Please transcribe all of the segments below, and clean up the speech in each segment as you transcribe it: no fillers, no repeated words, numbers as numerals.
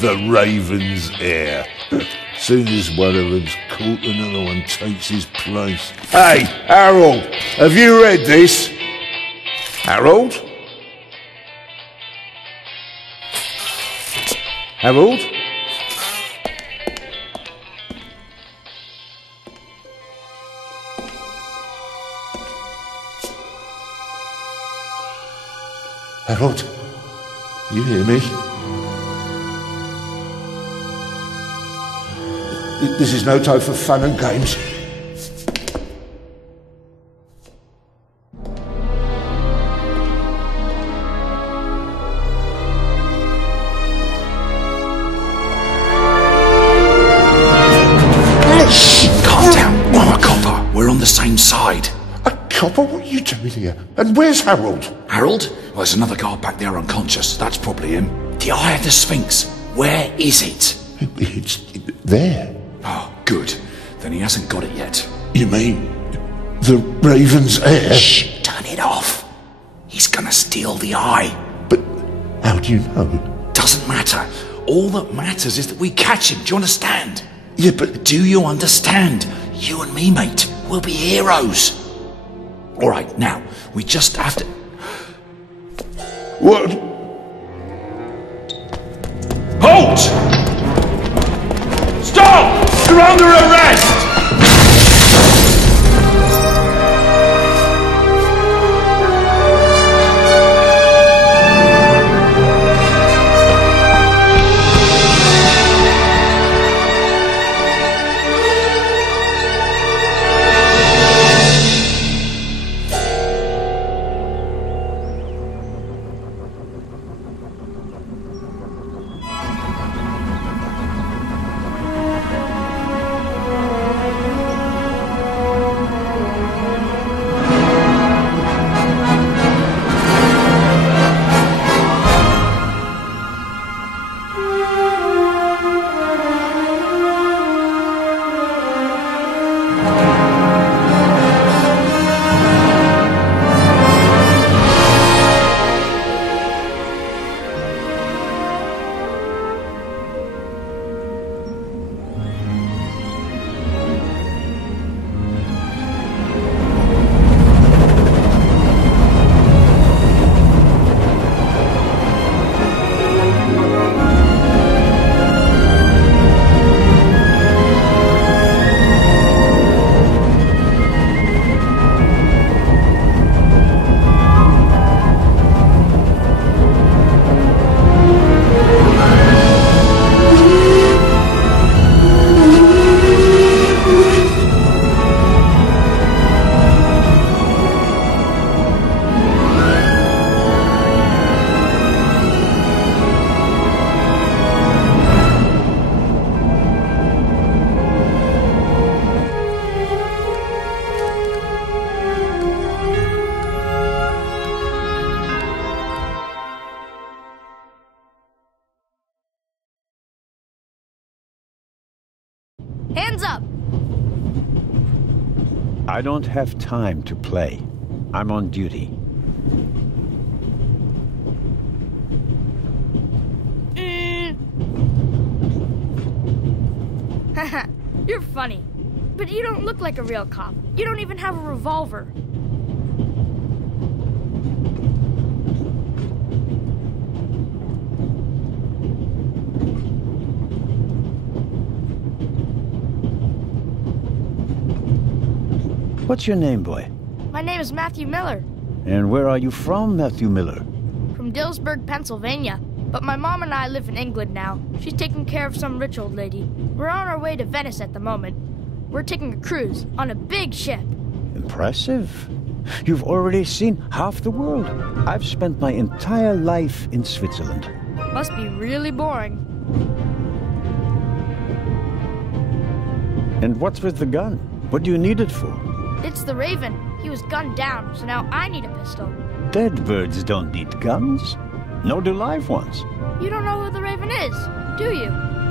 The raven's heir. Soon as one of them's caught, another one takes his place. Hey, Harold, have you read this? Harold? Harold? Harold? You hear me? This is no time for fun and games. Shh! Calm down. I'm a copper. We're on the same side. A copper? What are you doing here? And where's Harold? Harold? Well, there's another guard back there unconscious. That's probably him. The Eye of the Sphinx. Where is it? It's there. Oh, good. Then he hasn't got it yet. You mean the raven's heir? Shh! Turn it off. He's gonna steal the eye. But how do you know? Doesn't matter. All that matters is that we catch him. Do you understand? Yeah, but... Do you understand? You and me, mate. We'll be heroes. All right, now, we just have to... What? Halt! Stop! You're under arrest! Hands up! I don't have time to play. I'm on duty. Haha, you're funny. But you don't look like a real cop. You don't even have a revolver. What's your name, boy? My name is Matthew Miller, And where are you from, Matthew Miller? from Dillsburg, Pennsylvania. But my mom and I live in England now. She's taking care of some rich old lady. We're on our way to Venice at the moment. We're taking a cruise on a big ship. Impressive. You've already seen half the world. I've spent my entire life in Switzerland. Must be really boring. And what's with the gun? What do you need it for? It's the Raven. He was gunned down, so now I need a pistol. Dead birds don't need guns. Nor do live ones. You don't know who the Raven is, do you?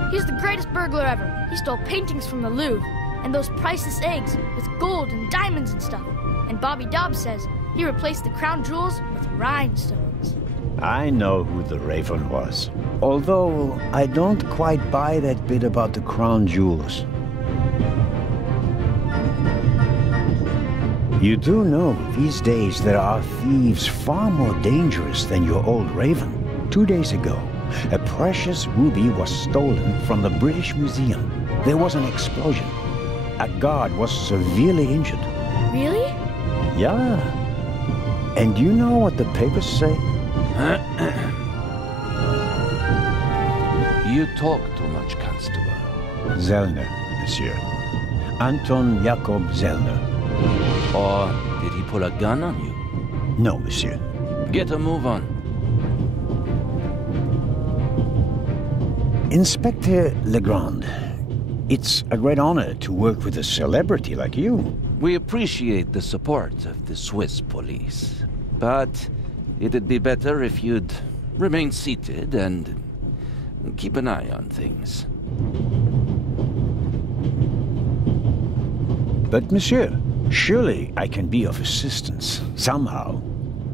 He's the greatest burglar ever. He stole paintings from the Louvre, and those priceless eggs with gold and diamonds and stuff. And Bobby Dobbs says he replaced the crown jewels with rhinestones. I know who the Raven was. Although I don't quite buy that bit about the crown jewels. You do know these days there are thieves far more dangerous than your old Raven. 2 days ago, a precious ruby was stolen from the British Museum. There was an explosion. A guard was severely injured. Really? Yeah. And you know what the papers say? You talk too much, Constable. Zellner, monsieur. Anton Jakob Zellner. Or did he pull a gun on you? No, monsieur. Get a move on. Inspector Legrand, it's a great honor to work with a celebrity like you. We appreciate the support of the Swiss police. But it'd be better if you'd remain seated and keep an eye on things. But, monsieur, surely I can be of assistance, somehow.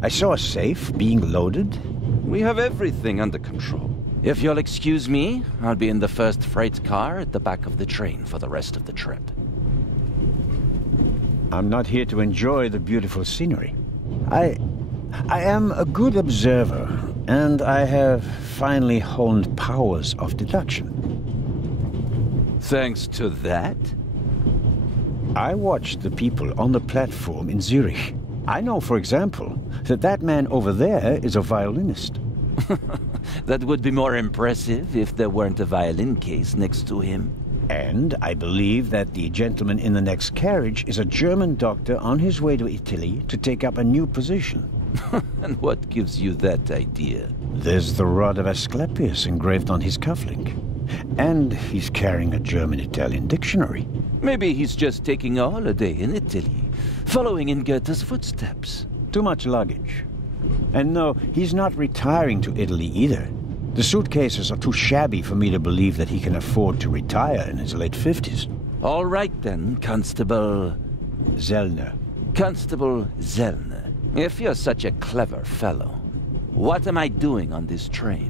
I saw a safe being loaded. We have everything under control. If you'll excuse me, I'll be in the first freight car at the back of the train for the rest of the trip. I'm not here to enjoy the beautiful scenery. I am a good observer, and I have finally honed powers of deduction. Thanks to that? I watched the people on the platform in Zurich. I know, for example, that man over there is a violinist. That would be more impressive if there weren't a violin case next to him. And I believe that the gentleman in the next carriage is a German doctor on his way to Italy to take up a new position. And what gives you that idea? There's the rod of Asclepius engraved on his cufflink. And he's carrying a German-Italian dictionary. Maybe he's just taking a holiday in Italy, following in Goethe's footsteps. Too much luggage. And no, he's not retiring to Italy either. The suitcases are too shabby for me to believe that he can afford to retire in his late 50s. All right then, Constable... Zellner. Constable Zellner. If you're such a clever fellow, what am I doing on this train?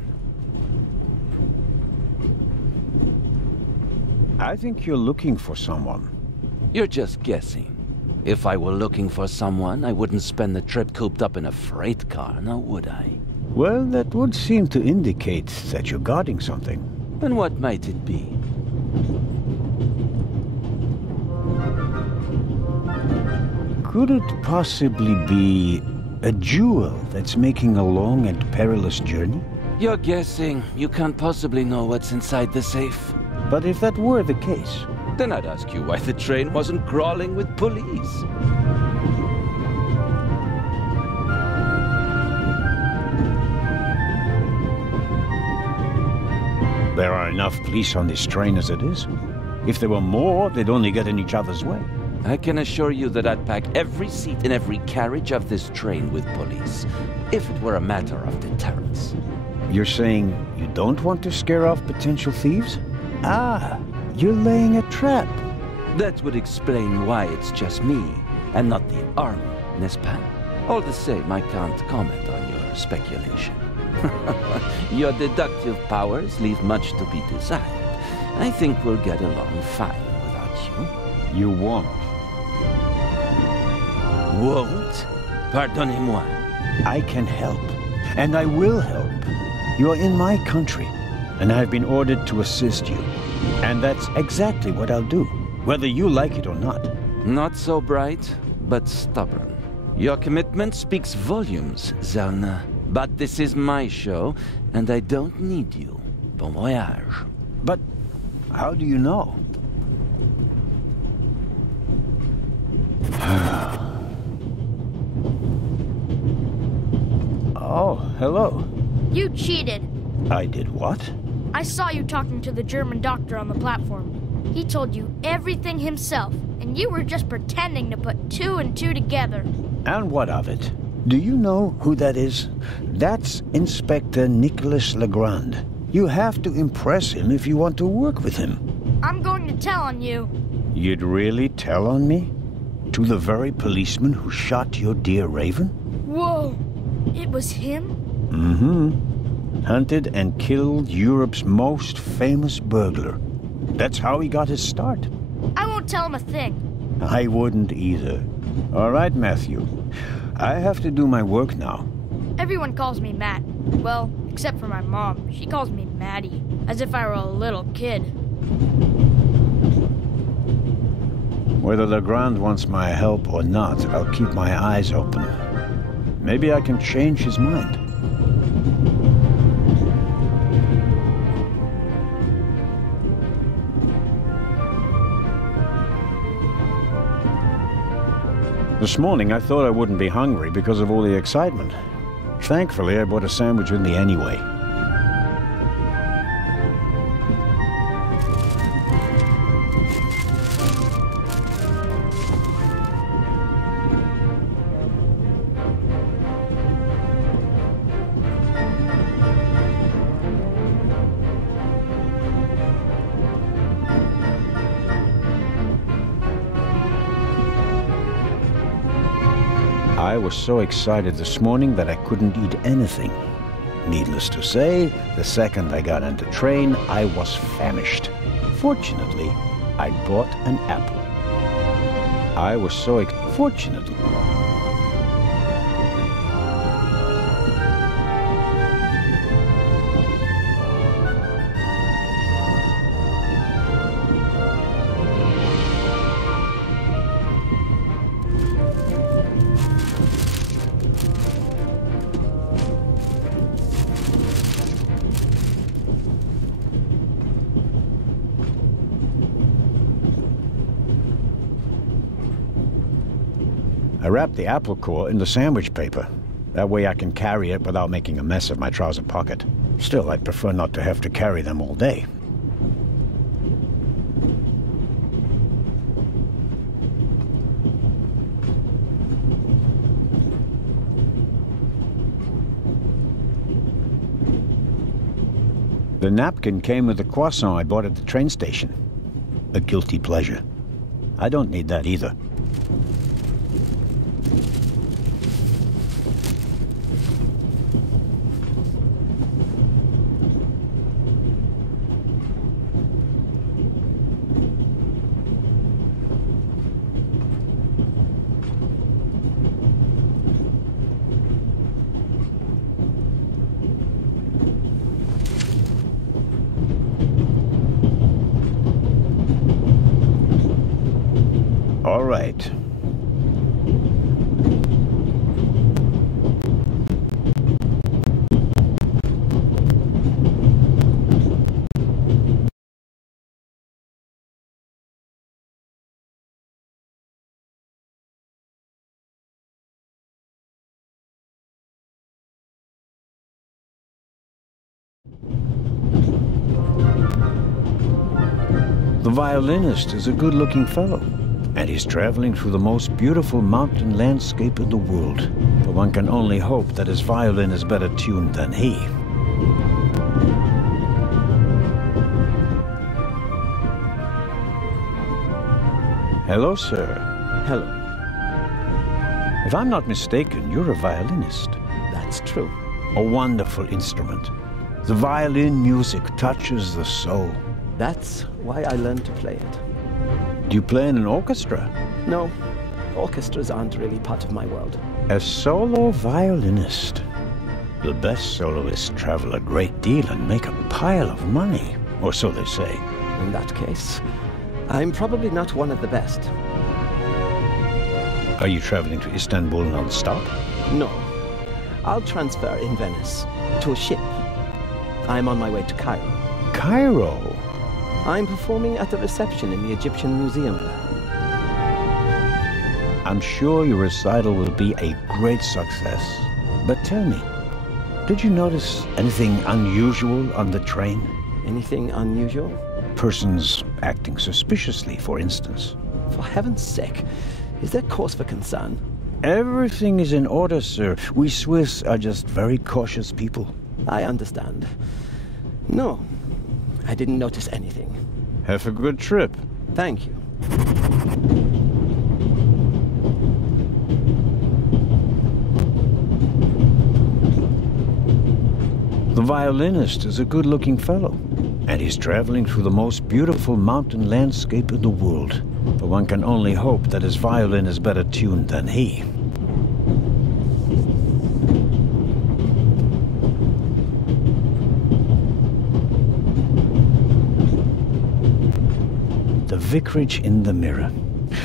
I think you're looking for someone. You're just guessing. If I were looking for someone, I wouldn't spend the trip cooped up in a freight car, now would I? Well, that would seem to indicate that you're guarding something. And what might it be? Could it possibly be a jewel that's making a long and perilous journey? You're guessing. You can't possibly know what's inside the safe. But if that were the case... Then I'd ask you why the train wasn't crawling with police. There are enough police on this train as it is. If there were more, they'd only get in each other's way. I can assure you that I'd pack every seat in every carriage of this train with police, if it were a matter of deterrence. You're saying you don't want to scare off potential thieves? Ah, you're laying a trap. That would explain why it's just me, and not the army, n'est-ce pas? All the same, I can't comment on your speculation. Your deductive powers leave much to be desired. I think we'll get along fine without you. You won't. Won't? Pardonnez-moi. I can help, and I will help. You're in my country, and I've been ordered to assist you. And that's exactly what I'll do, whether you like it or not. Not so bright. but stubborn. Your commitment speaks volumes, Zelna. But this is my show, and I don't need you. Bon voyage. But how do you know? Oh, hello. You cheated. I did what? I saw you talking to the German doctor on the platform. He told you everything himself, and you were just pretending to put two and two together. And what of it? Do you know who that is? That's Inspector Nicholas Legrand. You have to impress him if you want to work with him. I'm going to tell on you. You'd really tell on me? To the very policeman who shot your dear Raven? Whoa! It was him? Mm-hmm. Hunted and killed Europe's most famous burglar. That's how he got his start. I won't tell him a thing. I wouldn't either. All right, Matthew. I have to do my work now. Everyone calls me Matt. Well, except for my mom. She calls me Maddie, as if I were a little kid. Whether Legrand wants my help or not, I'll keep my eyes open. Maybe I can change his mind. This morning, I thought I wouldn't be hungry because of all the excitement. Thankfully, I bought a sandwich with me anyway. I was so excited this morning that I couldn't eat anything. Needless to say, the second I got on the train, I was famished. Fortunately, I bought an apple. I was so fortunately. I wrapped the apple core in the sandwich paper. That way I can carry it without making a mess of my trouser pocket. Still, I'd prefer not to have to carry them all day. The napkin came with the croissant I bought at the train station. A guilty pleasure. I don't need that either. All right. The violinist is a good-looking fellow. And he's traveling through the most beautiful mountain landscape in the world. But one can only hope that his violin is better tuned than he. Hello, sir. Hello. If I'm not mistaken, you're a violinist. That's true. A wonderful instrument. The violin music touches the soul. That's why I learned to play it. Do you play in an orchestra? No, orchestras aren't really part of my world. A solo violinist. The best soloists travel a great deal and make a pile of money, or so they say. In that case, I'm probably not one of the best. Are you traveling to Istanbul non-stop? No. I'll transfer in Venice to a ship. I'm on my way to Cairo. Cairo? I'm performing at the reception in the Egyptian Museum there. I'm sure your recital will be a great success. But tell me, did you notice anything unusual on the train? Anything unusual? Persons acting suspiciously, for instance. For heaven's sake, is there cause for concern? Everything is in order, sir. We Swiss are just very cautious people. I understand. No, I didn't notice anything. Have a good trip. Thank you. The violinist is a good-looking fellow, and he's traveling through the most beautiful mountain landscape in the world. But one can only hope that his violin is better tuned than he. The Vicarage in the Mirror,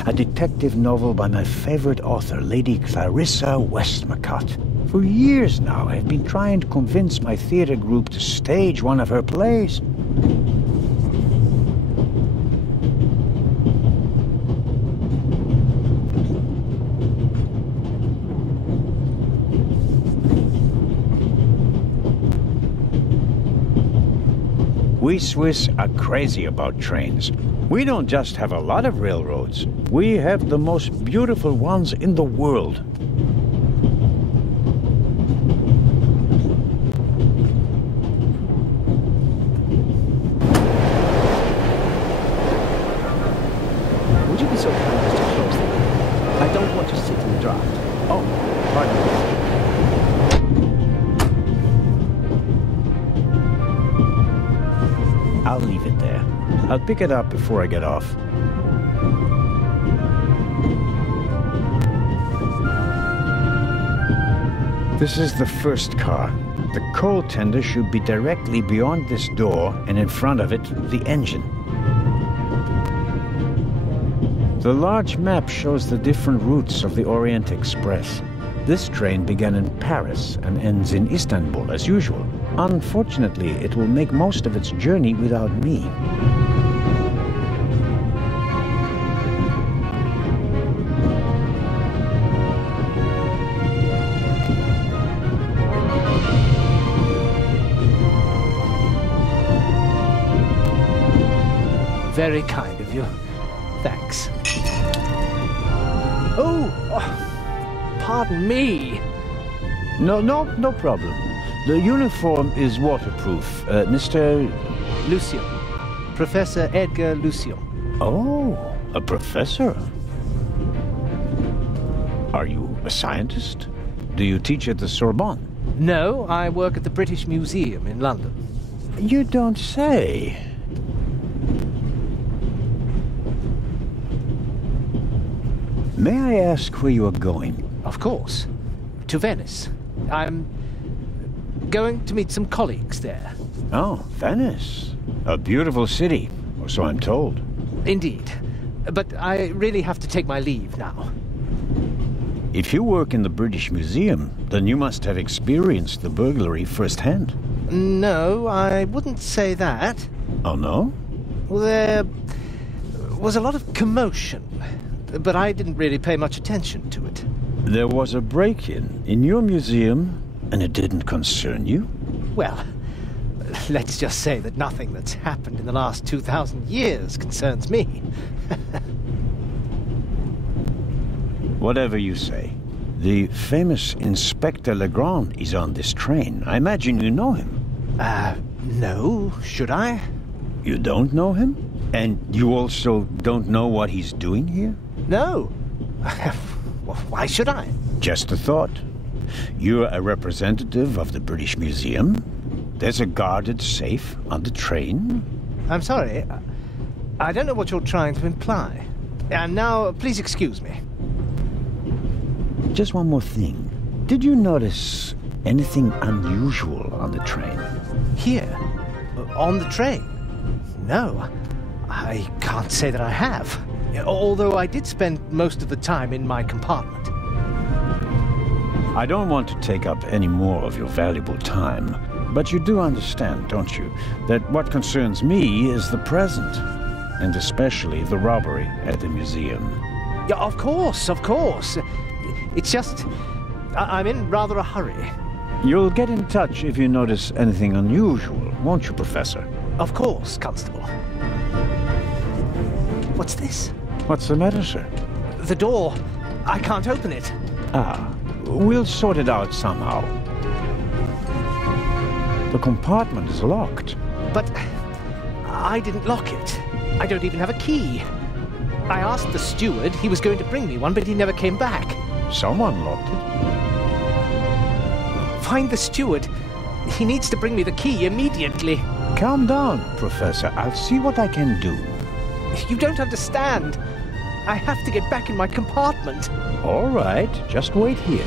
a detective novel by my favorite author, Lady Clarissa Westmacott. For years now, I've been trying to convince my theater group to stage one of her plays. We Swiss are crazy about trains. We don't just have a lot of railroads. We have the most beautiful ones in the world. Would you be so kind as to close the door? I don't want to sit in the draft. Oh, pardon me. I'll leave it there. I'll pick it up before I get off. This is the first car. The coal tender should be directly beyond this door, and in front of it, the engine. The large map shows the different routes of the Orient Express. This train began in Paris and ends in Istanbul, as usual. Unfortunately, it will make most of its journey without me. Very kind of you. Thanks. Oh, pardon me. No problem. The uniform is waterproof. Mr. Lucian. Professor Edgar Lucian. Oh, a professor. Are you a scientist? Do you teach at the Sorbonne? No, I work at the British Museum in London. You don't say. May I ask where you are going? Of course. To Venice. I'm going to meet some colleagues there. Oh, Venice. A beautiful city, or so I'm told. Indeed. But I really have to take my leave now. If you work in the British Museum, then you must have experienced the burglary firsthand. No, I wouldn't say that. Oh, no? Well, there was a lot of commotion, but I didn't really pay much attention to it. There was a break-in in your museum, and it didn't concern you? Well, let's just say that nothing that's happened in the last 2,000 years concerns me. Whatever you say. The famous Inspector Legrand is on this train. I imagine you know him. No, should I? You don't know him? And you also don't know what he's doing here? No. Well, why should I? Just a thought. You're a representative of the British Museum. There's a guarded safe on the train. I'm sorry. I don't know what you're trying to imply. And now, please excuse me. Just one more thing. Did you notice anything unusual on the train? Here? On the train? No. I can't say that I have. although I did spend most of the time in my compartment. I don't want to take up any more of your valuable time, but you do understand, don't you, that what concerns me is the present, and especially the robbery at the museum. Yeah, of course, of course. It's just, I'm in rather a hurry. You'll get in touch if you notice anything unusual, won't you, Professor? Of course, Constable. What's this? What's the matter, sir? The door. I can't open it. Ah, we'll sort it out somehow. The compartment is locked. But I didn't lock it. I don't even have a key. I asked the steward. He was going to bring me one, but he never came back. Someone locked it. Find the steward. He needs to bring me the key immediately. Calm down, Professor. I'll see what I can do. You don't understand. I have to get back in my compartment. All right, just wait here.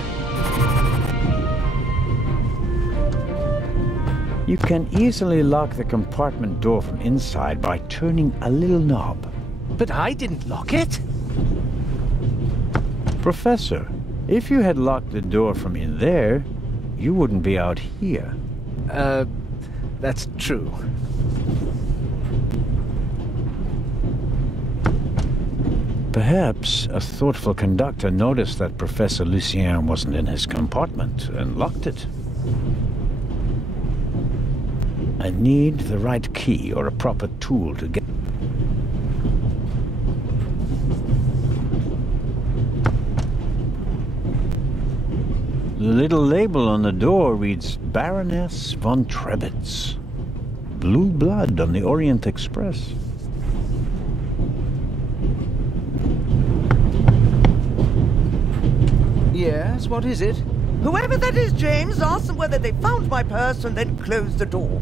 You can easily lock the compartment door from inside by turning a little knob. But I didn't lock it. Professor, if you had locked the door from in there, you wouldn't be out here. That's true. Perhaps a thoughtful conductor noticed that Professor Lucien wasn't in his compartment and locked it. I need the right key or a proper tool to get... The little label on the door reads Baroness von Trebitz. Blue blood on the Orient Express. Yes, what is it? Whoever that is, James, ask them whether they found my purse and then closed the door.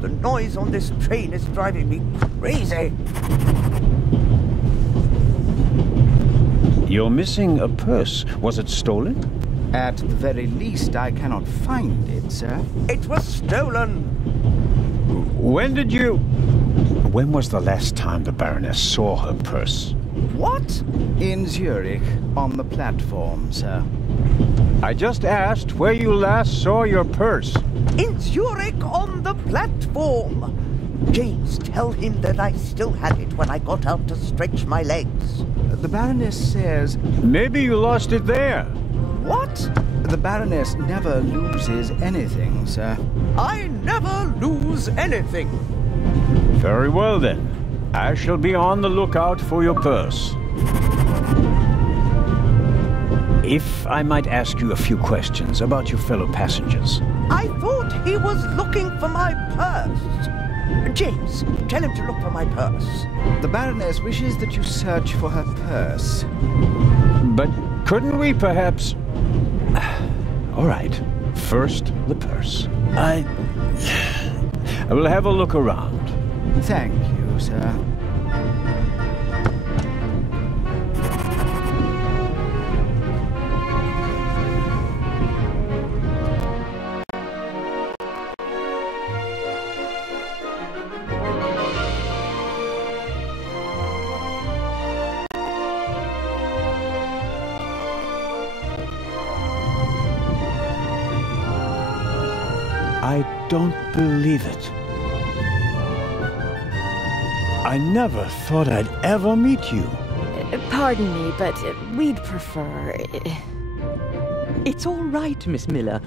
The noise on this train is driving me crazy. You're missing a purse. Was it stolen? At the very least, I cannot find it, sir. It was stolen. When did you... When was the last time the Baroness saw her purse? What? In Zurich, on the platform, sir. I just asked where you last saw your purse. In Zurich on the platform. James, tell him that I still had it when I got out to stretch my legs. The Baroness says... Maybe you lost it there. What? The Baroness never loses anything, sir. I never lose anything. Very well, then. I shall be on the lookout for your purse. If I might ask you a few questions about your fellow passengers. I thought he was looking for my purse. James, tell him to look for my purse. The Baroness wishes that you search for her purse. But couldn't we perhaps... All right. First, the purse. I will have a look around. Thank you, sir. I don't believe it. I never thought I'd ever meet you. Pardon me, but we'd prefer... It's all right, Miss Miller.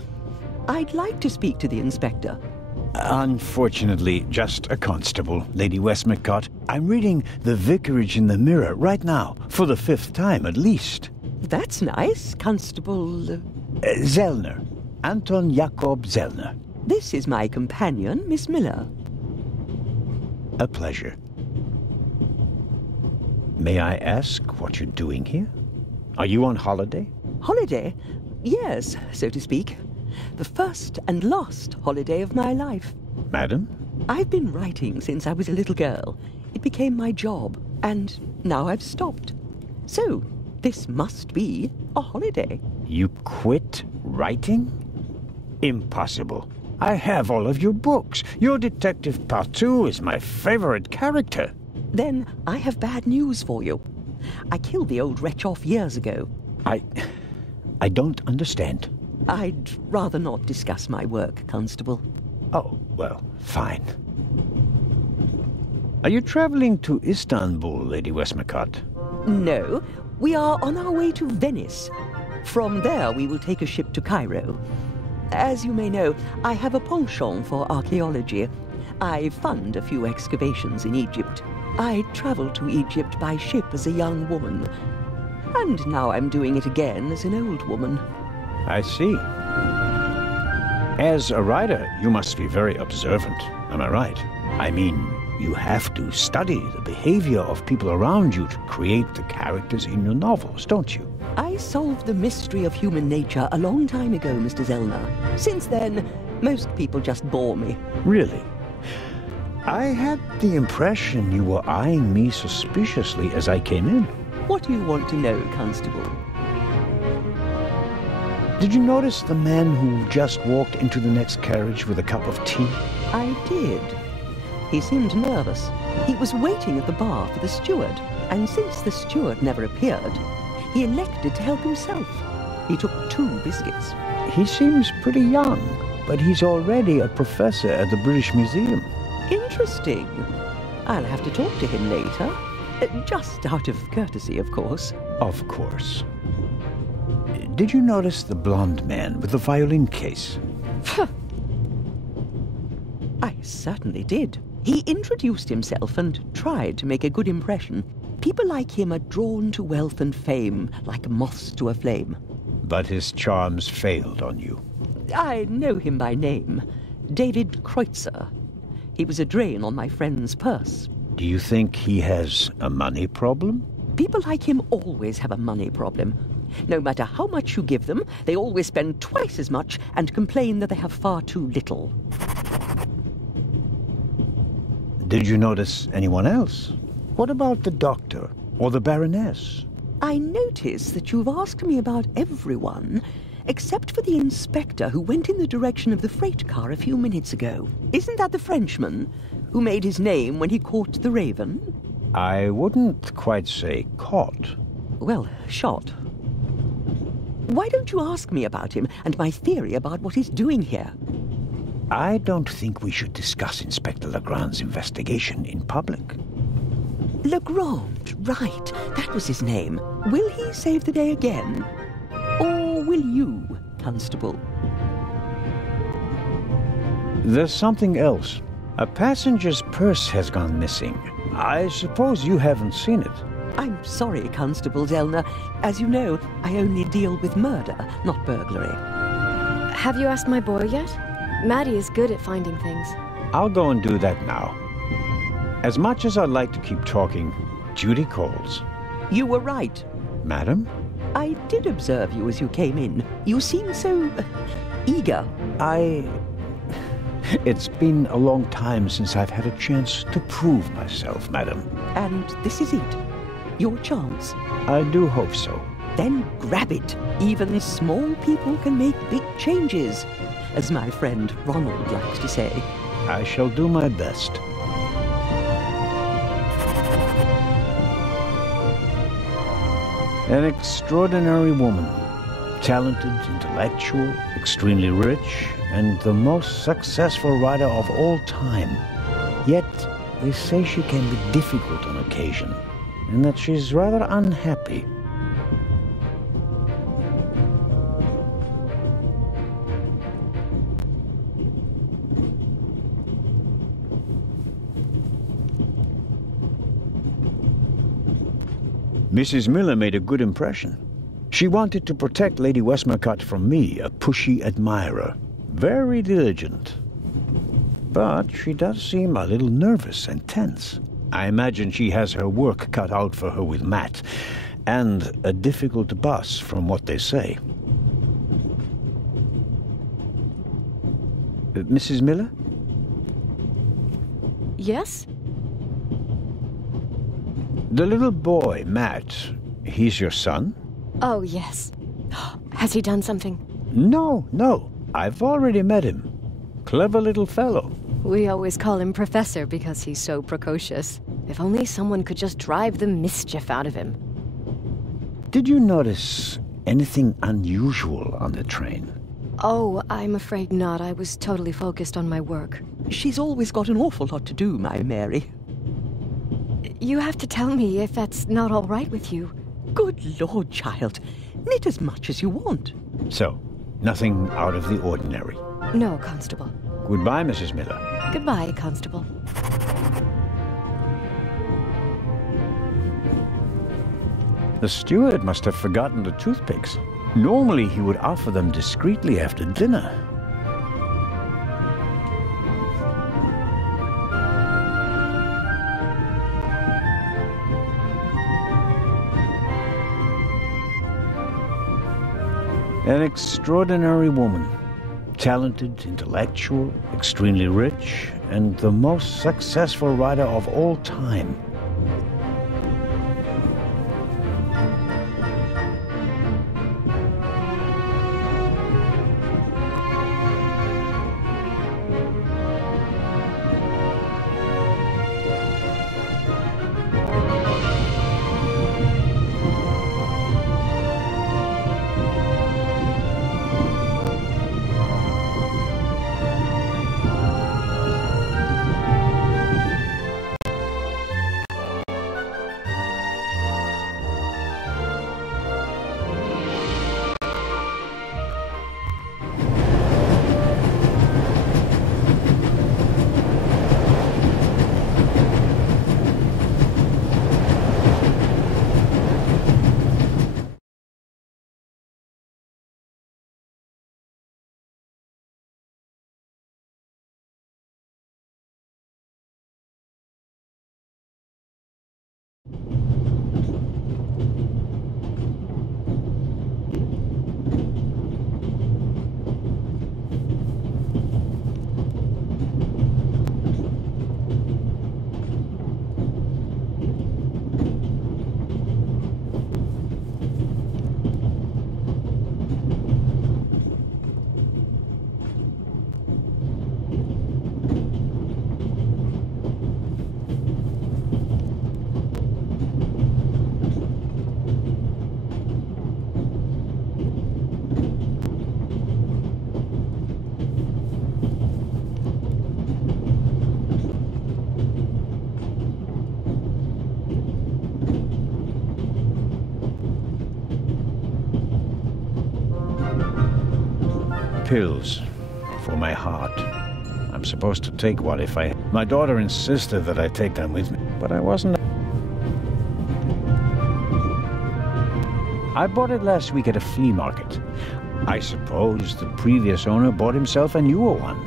I'd like to speak to the inspector. Unfortunately, just a constable, Lady Westmacott. I'm reading The Vicarage in the Mirror right now, for the 5th time at least. That's nice, Constable... Zellner. Anton Jakob Zellner. This is my companion, Miss Miller. A pleasure. May I ask what you're doing here? Are you on holiday? Holiday? Yes, so to speak. The first and last holiday of my life. Madam? I've been writing since I was a little girl. It became my job, and now I've stopped. So, this must be a holiday. You quit writing? Impossible. I have all of your books. Your Detective Partout is my favorite character. Then I have bad news for you. I killed the old wretch off years ago. I don't understand. I'd rather not discuss my work, Constable. Oh, well, fine. Are you traveling to Istanbul, Lady Westmacott? No, we are on our way to Venice. From there, we will take a ship to Cairo. As you may know, I have a penchant for archaeology. I fund a few excavations in Egypt. I traveled to Egypt by ship as a young woman. And now I'm doing it again as an old woman. I see. As a writer, you must be very observant, am I right? I mean, you have to study the behavior of people around you to create the characters in your novels, don't you? I solved the mystery of human nature a long time ago, Mr. Zellner. Since then, most people just bore me. Really? I had the impression you were eyeing me suspiciously as I came in. What do you want to know, Constable? Did you notice the man who just walked into the next carriage with a cup of tea? I did. He seemed nervous. He was waiting at the bar for the steward, and since the steward never appeared, he elected to help himself. He took 2 biscuits. He seems pretty young, but he's already a professor at the British Museum. Interesting. I'll have to talk to him later. Just out of courtesy, of course. Of course. Did you notice the blonde man with the violin case? I certainly did. He introduced himself and tried to make a good impression. People like him are drawn to wealth and fame, like moths to a flame. But his charms failed on you. I know him by name. David Kreutzer. He was a drain on my friend's purse. Do you think he has a money problem? People like him always have a money problem. No matter how much you give them, they always spend twice as much and complain that they have far too little. Did you notice anyone else? What about the doctor or the Baroness? I notice that you've asked me about everyone, except for the inspector who went in the direction of the freight car a few minutes ago. Isn't that the Frenchman who made his name when he caught the raven? I wouldn't quite say caught. Well, shot. Why don't you ask me about him and my theory about what he's doing here? I don't think we should discuss Inspector Legrand's investigation in public. Legrand, right. That was his name. Will he save the day again? Or will you, Constable? There's something else. A passenger's purse has gone missing. I suppose you haven't seen it. I'm sorry, Constable Zellner. As you know, I only deal with murder, not burglary. Have you asked my boy yet? Maddie is good at finding things. I'll go and do that now. As much as I'd like to keep talking, Judy calls. You were right. Madam? I did observe you as you came in. You seemed so eager. It's been a long time since I've had a chance to prove myself, madam. And this is it? Your chance? I do hope so. Then grab it. Even small people can make big changes, as my friend Ronald likes to say. I shall do my best. An extraordinary woman. Talented, intellectual, extremely rich, and the most successful writer of all time. Yet, they say she can be difficult on occasion, and that she's rather unhappy. Mrs. Miller made a good impression. She wanted to protect Lady Westmacott from me, a pushy admirer. Very diligent. But she does seem a little nervous and tense. I imagine she has her work cut out for her with Matt, and a difficult boss from what they say. Mrs. Miller? Yes? The little boy, Matt, he's your son? Oh, yes. Has he done something? No. I've already met him. Clever little fellow. We always call him Professor because he's so precocious. If only someone could just drive the mischief out of him. Did you notice anything unusual on the train? Oh, I'm afraid not. I was totally focused on my work. She's always got an awful lot to do, my Mary. You have to tell me if that's not all right with you. Good Lord, child. Knit as much as you want. So, nothing out of the ordinary. No, Constable. Goodbye, Mrs. Miller. Goodbye, Constable. The steward must have forgotten the toothpicks. Normally, he would offer them discreetly after dinner. An extraordinary woman. Talented, intellectual, extremely rich, and the most successful writer of all time. Pills for my heart. I'm supposed to take one if I... My daughter insisted that I take them with me, but I wasn't... I bought it last week at a flea market. I suppose the previous owner bought himself a newer one.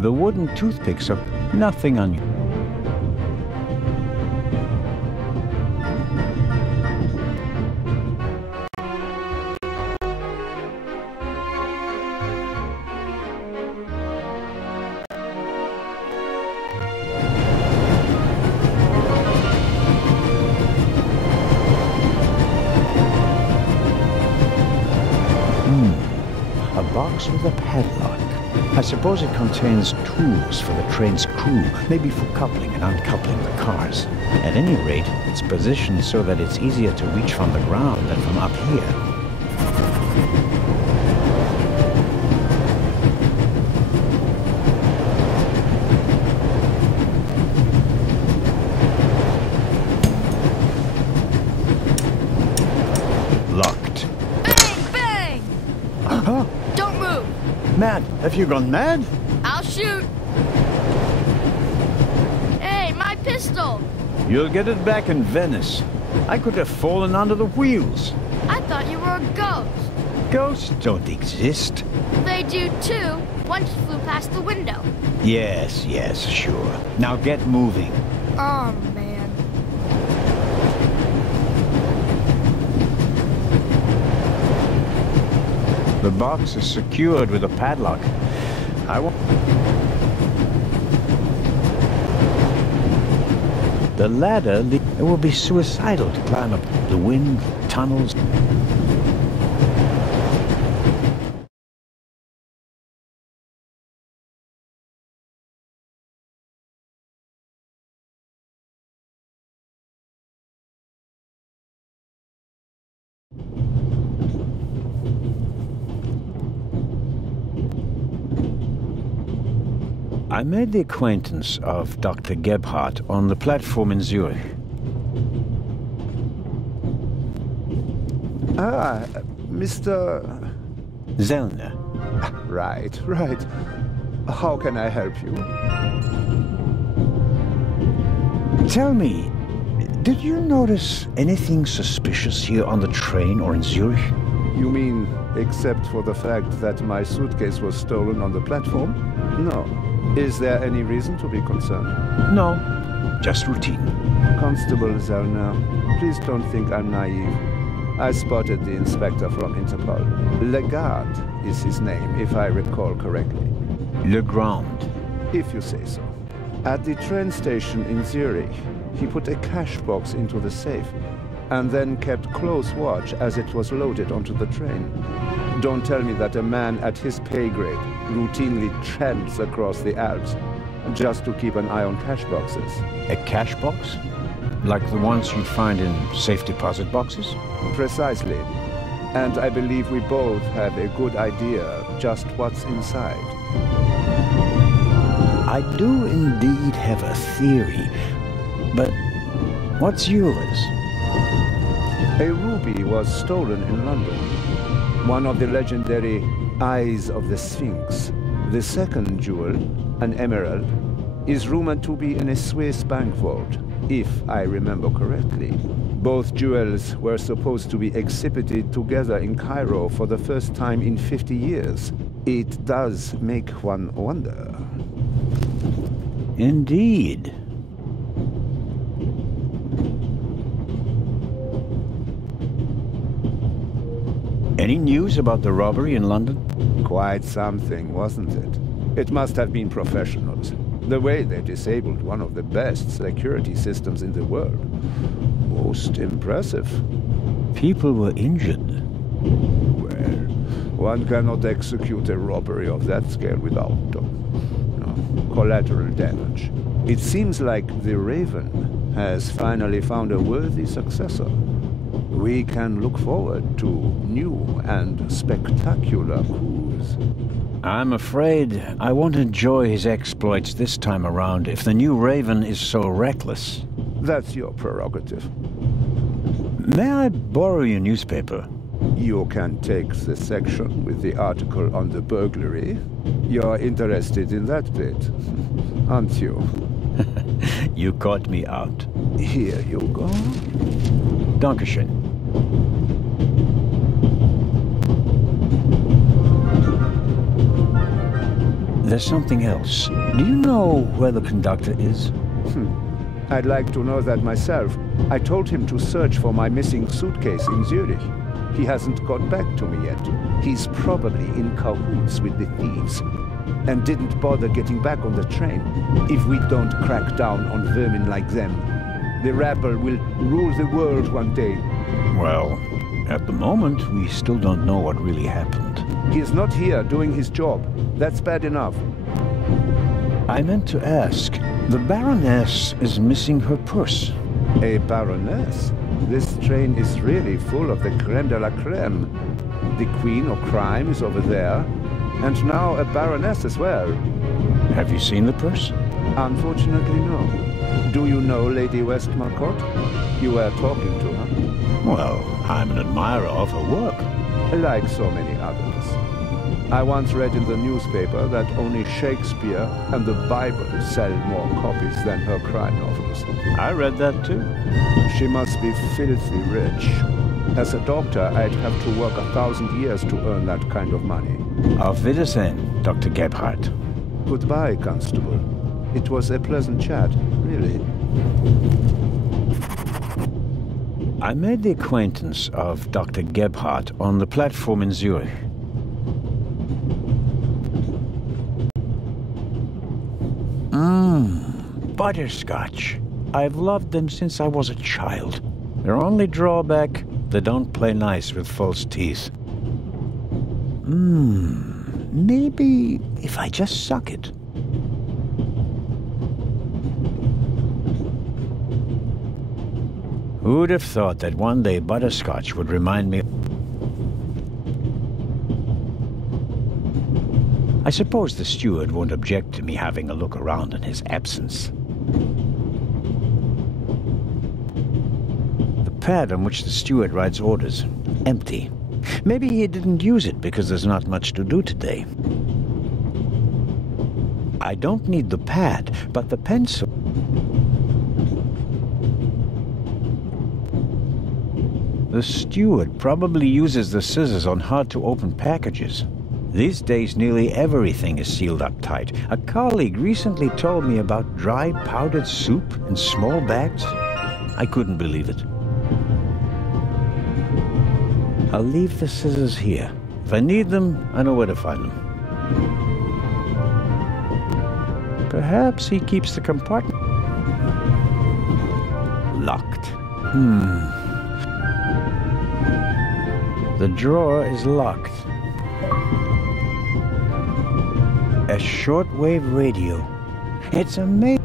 The wooden toothpicks are nothing unusual. A box with a padlock. I suppose it contains tools for the train's crew, maybe for coupling and uncoupling the cars. At any rate, it's positioned so that it's easier to reach from the ground than from up here. Locked. Bang! Bang! Huh? Don't move! Mad? Have you gone mad? I'll shoot! Hey, my pistol! You'll get it back in Venice. I could have fallen under the wheels. I thought you were a ghost. Ghosts don't exist. They do too. One just flew past the window. Yes, sure. Now get moving. Oh, man. The box is secured with a padlock. I won't... The ladder, it will be suicidal to climb up. The wind, tunnels. I made the acquaintance of Dr. Gebhardt on the platform in Zurich. Ah, Mr. Zellner. Right, right. How can I help you? Tell me, did you notice anything suspicious here on the train or in Zurich? You mean, except for the fact that my suitcase was stolen on the platform? No. Is there any reason to be concerned? No, just routine. Constable Zellner, please don't think I'm naive. I spotted the inspector from Interpol. Legarde is his name, if I recall correctly. Legrand. If you say so. At the train station in Zurich, he put a cash box into the safe, and then kept close watch as it was loaded onto the train. Don't tell me that a man at his pay grade routinely tramps across the Alps just to keep an eye on cash boxes. A cash box? Like the ones you'd find in safe deposit boxes? Precisely. And I believe we both have a good idea just what's inside. I do indeed have a theory, but what's yours? A ruby was stolen in London. One of the legendary Eyes of the Sphinx. The second jewel, an emerald, is rumored to be in a Swiss bank vault, if I remember correctly. Both jewels were supposed to be exhibited together in Cairo for the first time in 50 years. It does make one wonder. Indeed. Any news about the robbery in London? Quite something, wasn't it? It must have been professionals. The way they disabled one of the best security systems in the world. Most impressive. People were injured. Well, one cannot execute a robbery of that scale without collateral damage. It seems like the Raven has finally found a worthy successor. We can look forward to new and spectacular coups. I'm afraid I won't enjoy his exploits this time around if the new Raven is so reckless. That's your prerogative. May I borrow your newspaper? You can take the section with the article on the burglary. You're interested in that bit, aren't you? You caught me out. Here you go. Dankeschön. There's something else. Do you know where the conductor is? I'd like to know that myself. I told him to search for my missing suitcase in Zurich. He hasn't got back to me yet. He's probably in cahoots with the thieves and didn't bother getting back on the train. If we don't crack down on vermin like them, the rabble will rule the world one day. Well, at the moment, we still don't know what really happened. He's not here doing his job. That's bad enough. I meant to ask, the Baroness is missing her purse. A Baroness? This train is really full of the creme de la creme. The Queen of Crime is over there, and now a Baroness as well. Have you seen the purse? Unfortunately, no. Do you know Lady Westmacott? You were talking to her. Well, I'm an admirer of her work. Like so many others. I once read in the newspaper that only Shakespeare and the Bible sell more copies than her crime novels. I read that too. She must be filthy rich. As a doctor, I'd have to work 1,000 years to earn that kind of money. Auf Wiedersehen, Dr. Gebhardt. Goodbye, Constable. It was a pleasant chat, really. I made the acquaintance of Dr. Gebhardt on the platform in Zurich. Butterscotch. I've loved them since I was a child. Their only drawback, They don't play nice with false teeth. Maybe if I just suck it. Who'd have thought that one day butterscotch would remind me... I suppose the steward won't object to me having a look around in his absence. The pad on which the steward writes orders, empty. Maybe he didn't use it because there's not much to do today. I don't need the pad, but the pencil. The steward probably uses the scissors on hard-to-open packages. These days, nearly everything is sealed up tight. A colleague recently told me about dry powdered soup in small bags. I couldn't believe it. I'll leave the scissors here. If I need them, I know where to find them. Perhaps he keeps the compartment locked. The drawer is locked. A shortwave radio. It's amazing.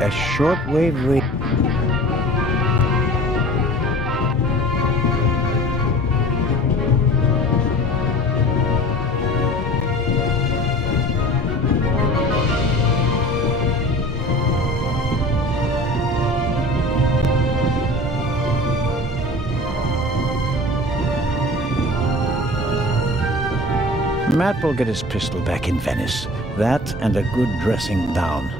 A shortwave radio. Matt will get his pistol back in Venice. That and a good dressing down.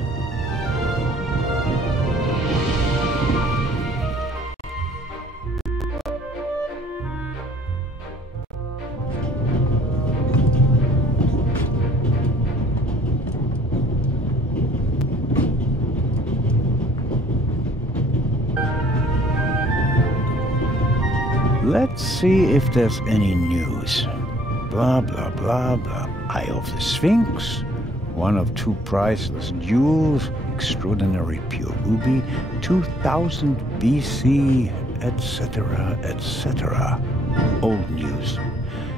Let's see if there's any news. Blah, blah, blah, blah. Eye of the Sphinx, one of two priceless jewels, extraordinary pure ruby, 2000 BC, etc., etc. Old news.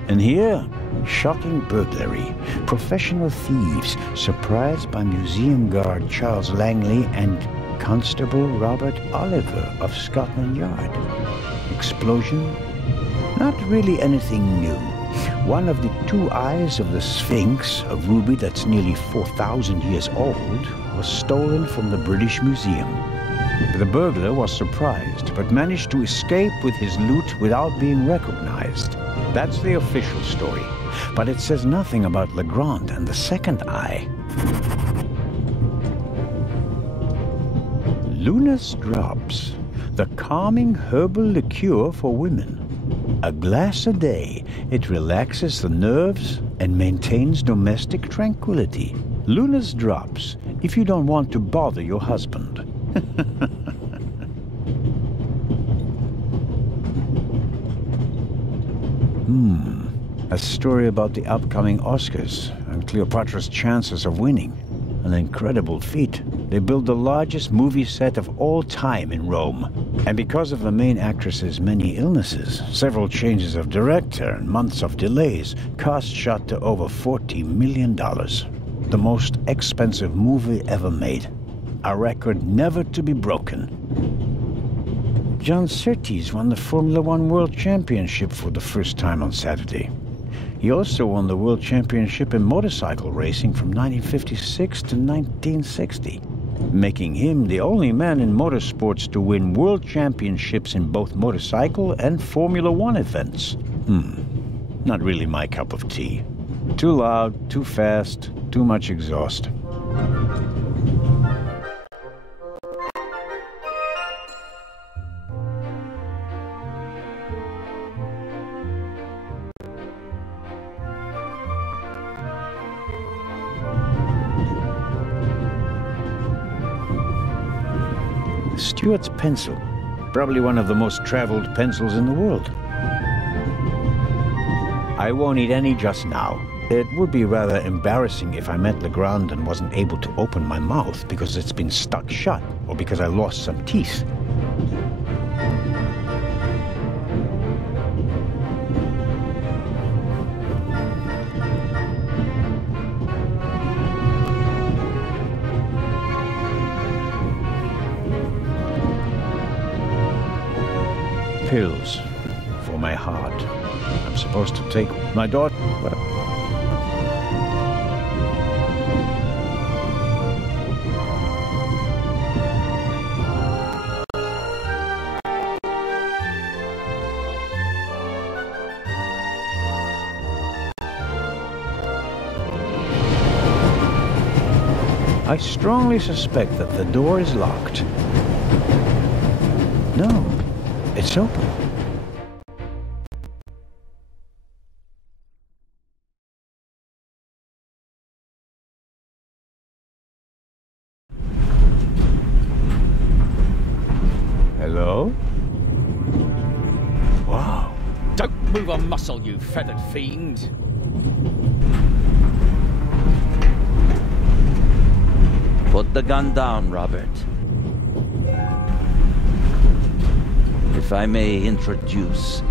And here, shocking burglary. Professional thieves surprised by museum guard Charles Langley and Constable Robert Oliver of Scotland Yard. Explosion? Not really anything new. One of the two eyes of the Sphinx, a ruby that's nearly 4,000 years old, was stolen from the British Museum. The burglar was surprised, but managed to escape with his loot without being recognized. That's the official story, but it says nothing about Legrand and the second eye. Luna's Drops, the calming herbal liqueur for women. A glass a day, it relaxes the nerves and maintains domestic tranquility. Luna's Drops, if you don't want to bother your husband. A story about the upcoming Oscars and Cleopatra's chances of winning. An incredible feat. They built the largest movie set of all time in Rome. And because of the main actress's many illnesses, several changes of director and months of delays, costs shot to over $40 million. The most expensive movie ever made. A record never to be broken. John Surtees won the Formula One World Championship for the first time on Saturday. He also won the World Championship in motorcycle racing from 1956 to 1960, making him the only man in motorsports to win world championships in both motorcycle and Formula One events. Not really my cup of tea. Too loud, too fast, too much exhaust. Stuart's pencil, probably one of the most traveled pencils in the world. I won't eat any just now. It would be rather embarrassing if I met Legrand and wasn't able to open my mouth because it's been stuck shut or because I lost some teeth. Pills for my heart. I'm supposed to take my daughter. I strongly suspect that the door is locked. No, it's open. Hello? Wow. Don't move a muscle, you feathered fiend. Put the gun down, Robert. If I may introduce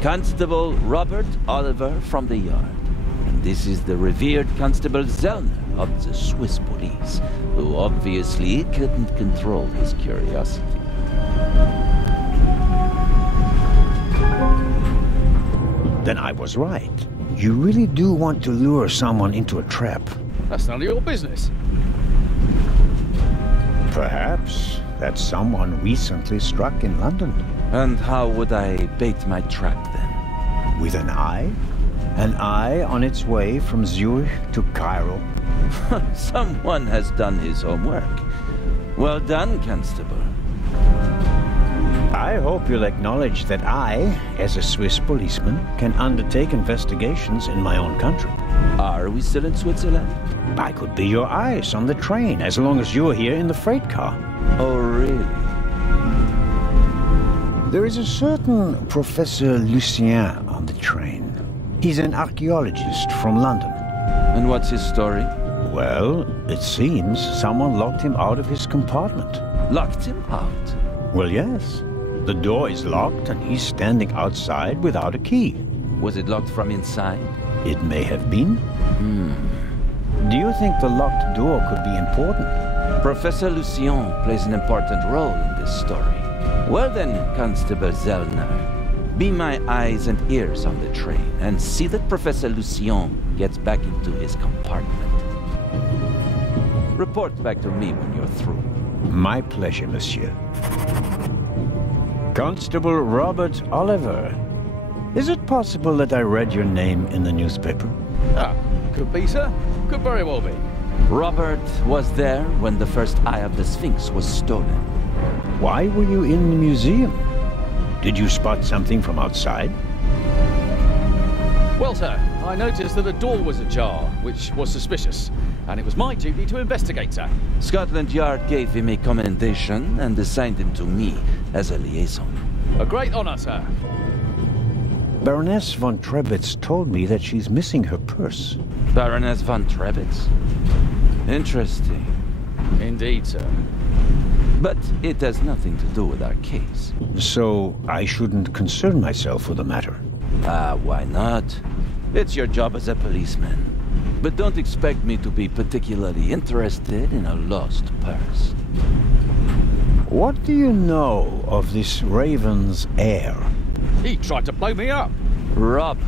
Constable Robert Oliver from the yard. And this is the revered Constable Zellner of the Swiss police, who obviously couldn't control his curiosity. Then I was right. You really do want to lure someone into a trap. That's none of your business. Perhaps that someone recently struck in London. And how would I bait my trap then? With an eye? An eye on its way from Zurich to Cairo? Someone has done his homework. Well done, Constable. I hope you'll acknowledge that I, as a Swiss policeman, can undertake investigations in my own country. Are we still in Switzerland? I could be your eyes on the train, as long as you're here in the freight car. Oh, really? There is a certain Professor Lucien on the train. He's an archaeologist from London. And what's his story? Well, it seems someone locked him out of his compartment. Locked him out? Well, yes. The door is locked and he's standing outside without a key. Was it locked from inside? It may have been. Do you think the locked door could be important? Professor Lucien plays an important role in this story. Well then, Constable Zellner, be my eyes and ears on the train and see that Professor Lucien gets back into his compartment. Report back to me when you're through. My pleasure, monsieur. Constable Robert Oliver. Is it possible that I read your name in the newspaper? Ah, could be, sir. Could very well be. Robert was there when the first eye of the Sphinx was stolen. Why were you in the museum? Did you spot something from outside? Well, sir, I noticed that the door was ajar, which was suspicious, and it was my duty to investigate, sir. Scotland Yard gave him a commendation and assigned him to me as a liaison. A great honor, sir. Baroness von Trebitz told me that she's missing her purse. Baroness von Trebitz? Interesting. Indeed, sir. But it has nothing to do with our case. So I shouldn't concern myself with the matter? Why not? It's your job as a policeman. But don't expect me to be particularly interested in a lost purse. What do you know of this Raven's heir? He tried to blow me up. Robert,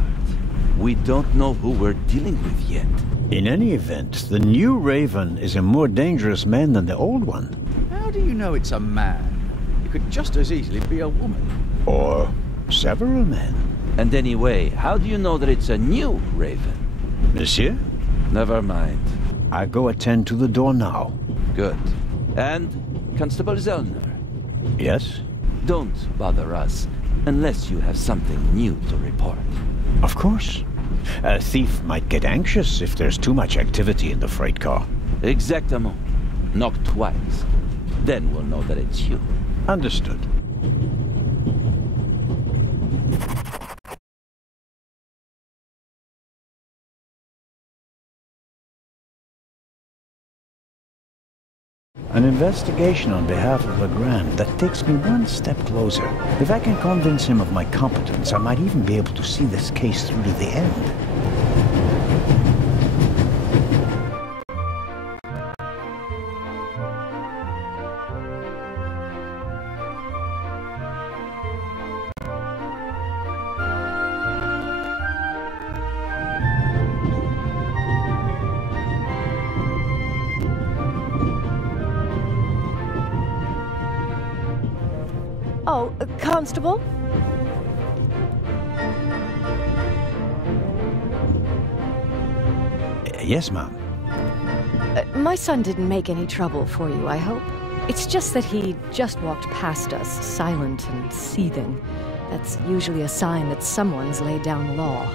we don't know who we're dealing with yet. In any event, the new Raven is a more dangerous man than the old one. How do you know it's a man? It could just as easily be a woman. Or several men. And anyway, how do you know that it's a new Raven? Monsieur? Never mind. I go attend to the door now. Good. And, Constable Zellner? Yes? Don't bother us unless you have something new to report. Of course. A thief might get anxious if there's too much activity in the freight car. Exactement. Knock twice. Then we'll know that it's you. Understood. investigation on behalf of Legrand that takes me one step closer. If I can convince him of my competence, I might even be able to see this case through to the end. Oh, Constable? Yes, ma'am. My son didn't make any trouble for you, I hope. It's just that he just walked past us, silent and seething. That's usually a sign that someone's laid down law.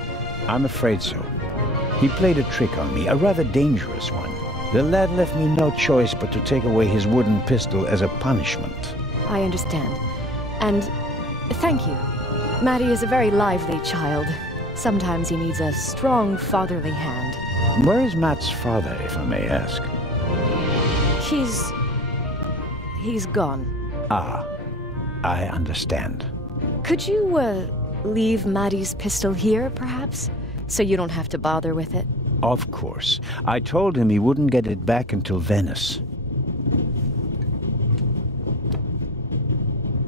I'm afraid so. He played a trick on me, a rather dangerous one. The lad left me no choice but to take away his wooden pistol as a punishment. I understand. And thank you. Matty is a very lively child. Sometimes he needs a strong fatherly hand. Where is Matt's father, if I may ask? He's gone. Ah, I understand. Could you, leave Matty's pistol here, perhaps? So you don't have to bother with it? Of course. I told him he wouldn't get it back until Venice.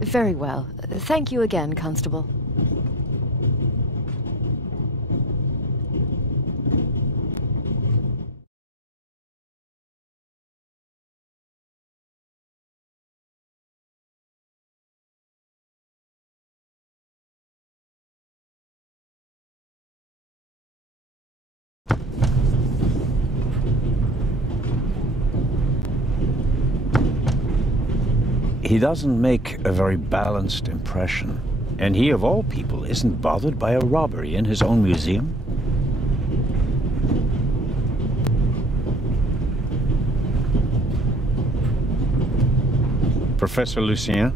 Very well. Thank you again, Constable. He doesn't make a very balanced impression. And he, of all people, isn't bothered by a robbery in his own museum? Professor Lucien?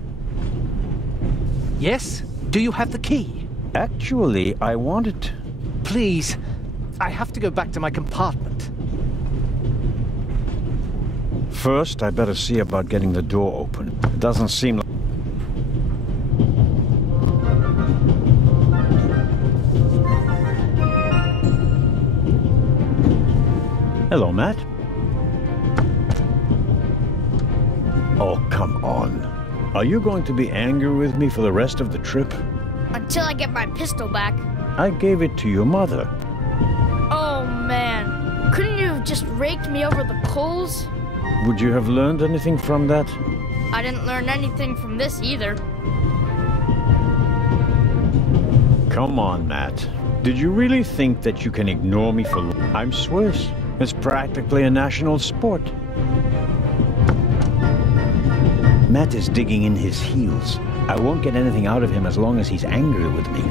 Yes? Do you have the key? Actually, I wanted... Please, I have to go back to my compartment. First, I better see about getting the door open. It doesn't seem like... Hello, Matt. Oh, come on. Are you going to be angry with me for the rest of the trip? Until I get my pistol back. I gave it to your mother. Oh, man. Couldn't you have just raked me over the coals? Would you have learned anything from that? I didn't learn anything from this either. Come on, Matt. Did you really think that you can ignore me for... I'm Swiss. It's practically a national sport. Matt is digging in his heels. I won't get anything out of him as long as he's angry with me.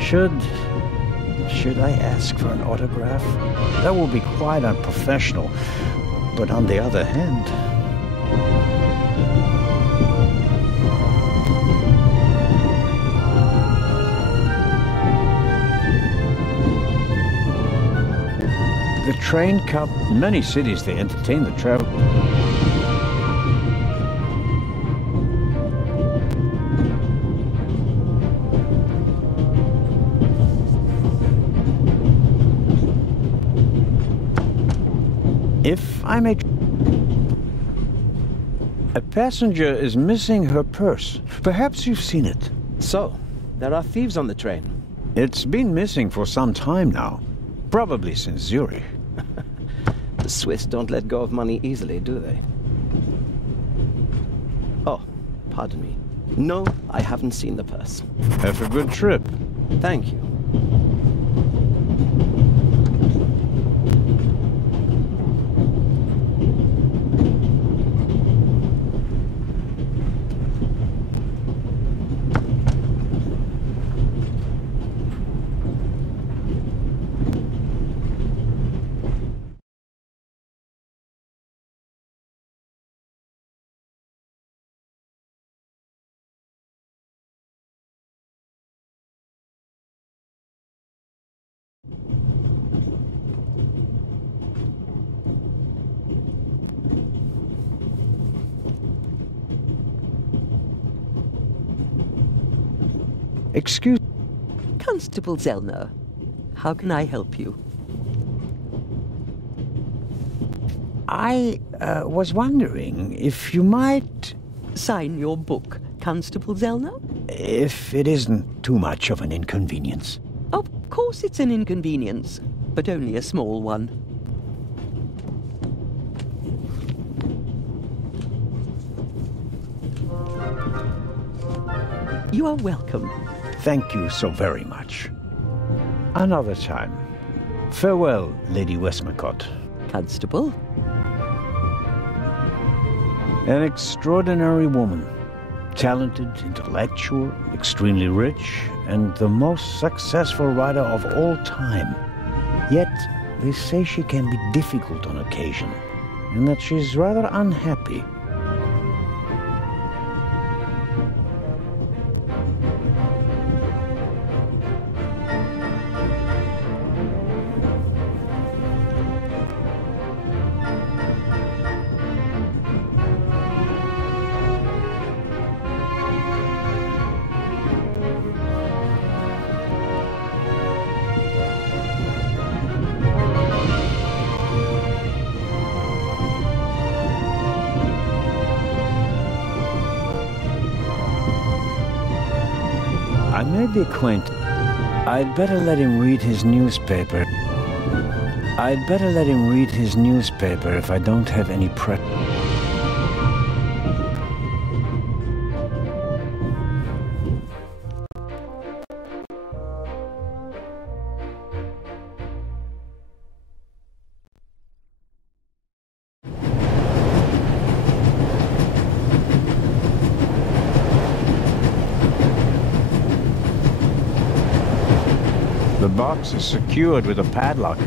Should I ask for an autograph? That will be quite unprofessional. But on the other hand... The train cup... In many cities, they entertain the travel... If I may... A passenger is missing her purse. Perhaps you've seen it. So, there are thieves on the train. It's been missing for some time now. Probably since Zurich. The Swiss don't let go of money easily, do they? Oh, pardon me. No, I haven't seen the purse. Have a good trip. Thank you. Excuse... Constable Zellner, how can I help you? I was wondering if you might... Sign your book, Constable Zellner? If it isn't too much of an inconvenience. Of course it's an inconvenience, but only a small one. You are welcome. Thank you so very much. Another time. Farewell, Lady Westmacott. Constable? An extraordinary woman. Talented, intellectual, extremely rich, and the most successful writer of all time. Yet, they say she can be difficult on occasion, and that she's rather unhappy. I made the acquaintance. I'd better let him read his newspaper. I'd better let him read his newspaper if I don't have any prep. The box is secured with a padlock.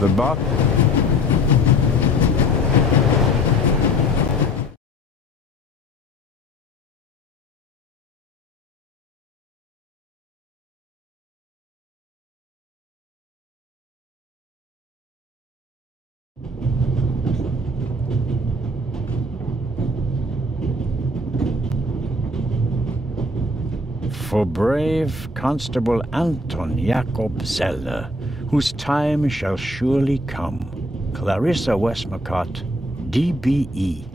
The box... For brave Constable Anton Jacob Zellner, whose time shall surely come. Clarissa Westmacott, DBE.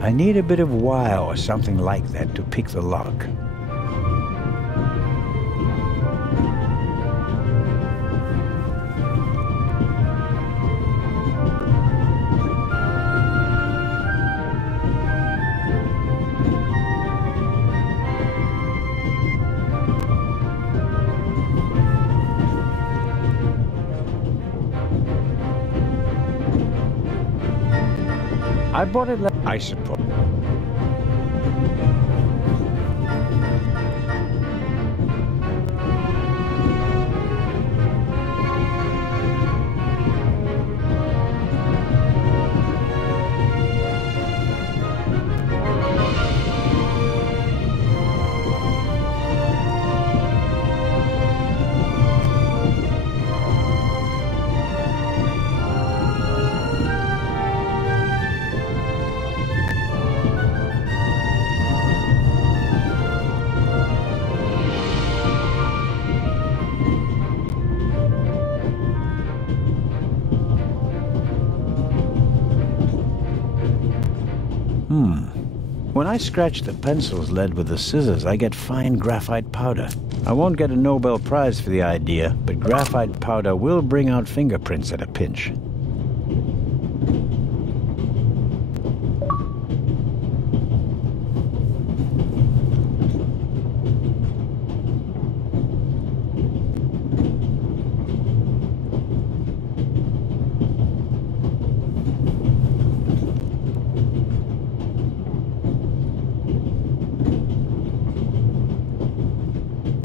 I need a bit of wire or something like that to pick the lock. I bought it, I suppose. When I scratch the pencil's lead with the scissors, I get fine graphite powder. I won't get a Nobel Prize for the idea, but graphite powder will bring out fingerprints at a pinch.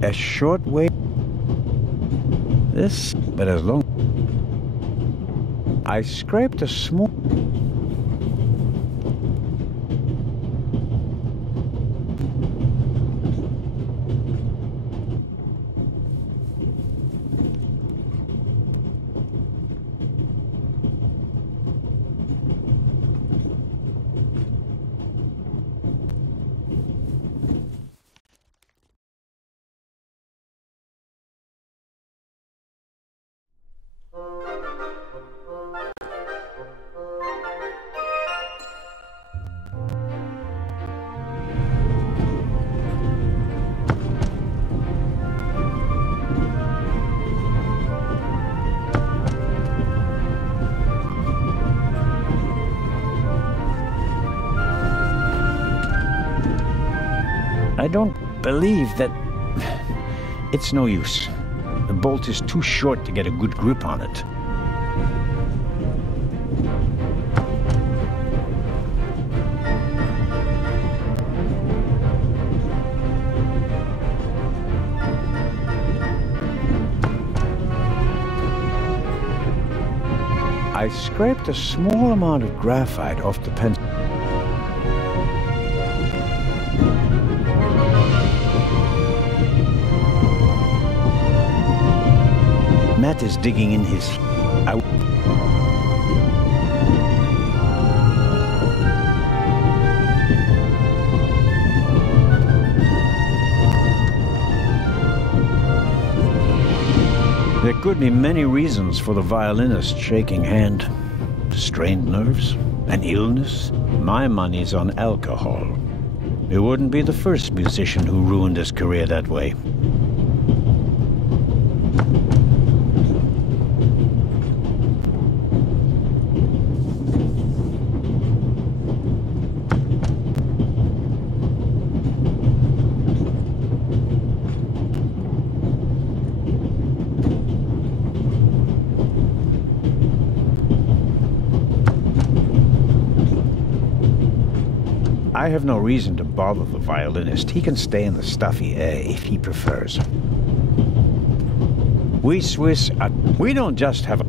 a short way. This, but as long... I scraped a small... I don't believe that... It's no use. The bolt is too short to get a good grip on it. I scraped a small amount of graphite off the pencil. Matt is digging in his... There could be many reasons for the violinist's shaking hand. Strained nerves, an illness. My money's on alcohol. He wouldn't be the first musician who ruined his career that way. I have no reason to bother the violinist. He can stay in the stuffy air if he prefers. We Swiss, we don't just have a...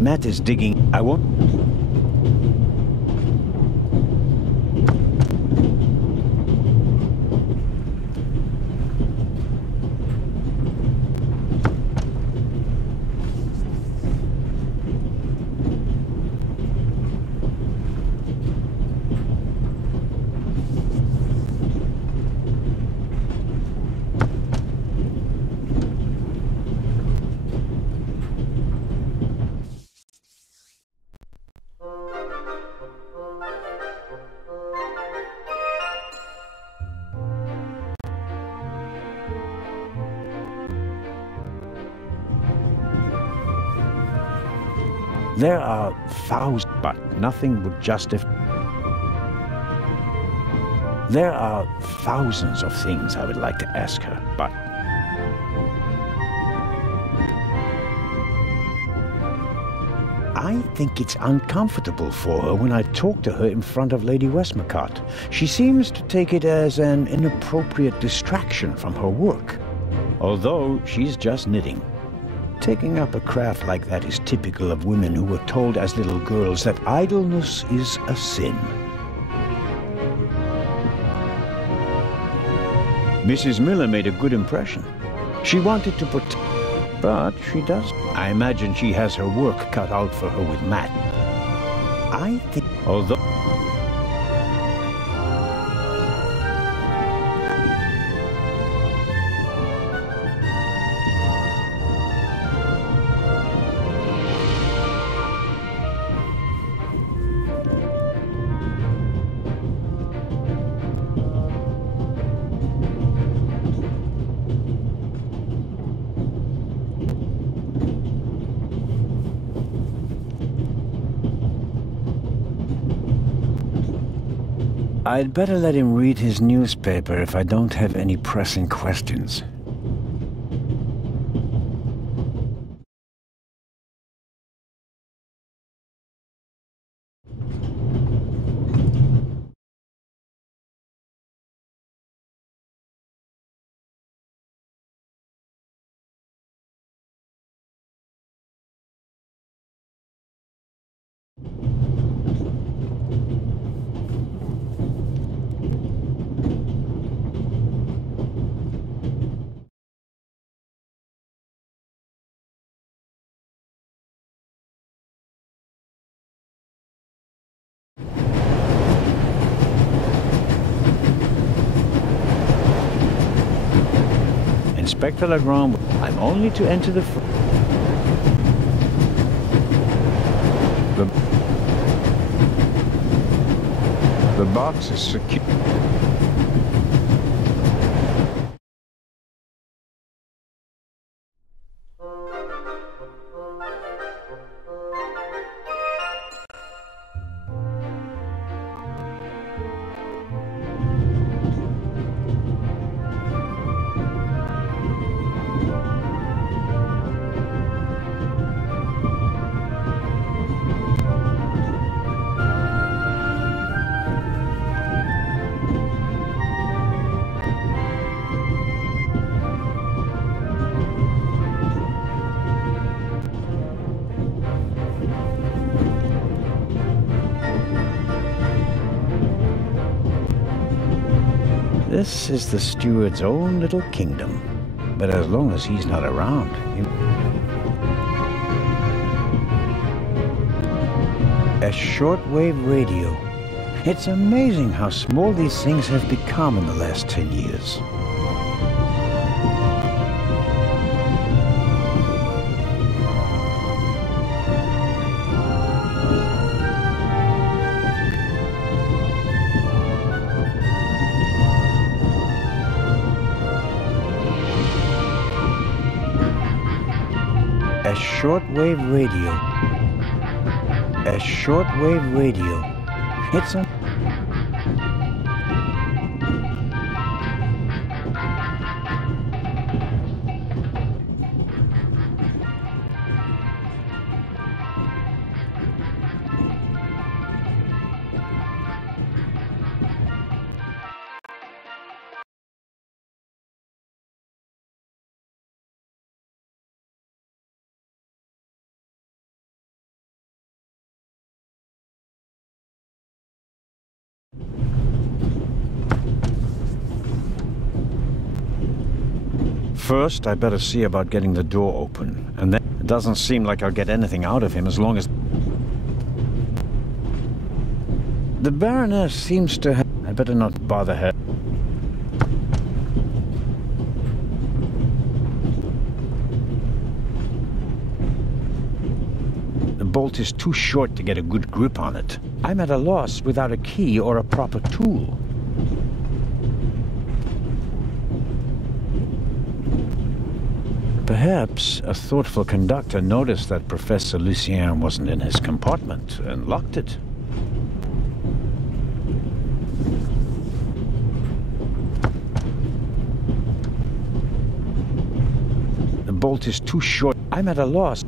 Matt is digging. I won't... There are thousands, but nothing would justify... There are thousands of things I would like to ask her, but... I think it's uncomfortable for her when I talk to her in front of Lady Westmacott. She seems to take it as an inappropriate distraction from her work, although she's just knitting. Taking up a craft like that is typical of women who were told as little girls that idleness is a sin. Mrs. Miller made a good impression. She wanted to protect, but she does. I imagine she has her work cut out for her with Matt. I think, although... I'd better let him read his newspaper if I don't have any pressing questions. Inspector Legrand, I'm only to enter the box is secure. This is the steward's own little kingdom. But as long as he's not around... A shortwave radio. It's amazing how small these things have become in the last 10 years. A shortwave radio. A shortwave radio. It's a... First, I better see about getting the door open, and then it doesn't seem like I'll get anything out of him as long as... The Baroness seems to have... I better not bother her. The bolt is too short to get a good grip on it. I'm at a loss without a key or a proper tool. Perhaps a thoughtful conductor noticed that Professor Lucien wasn't in his compartment and locked it. The bolt is too short. I'm at a loss.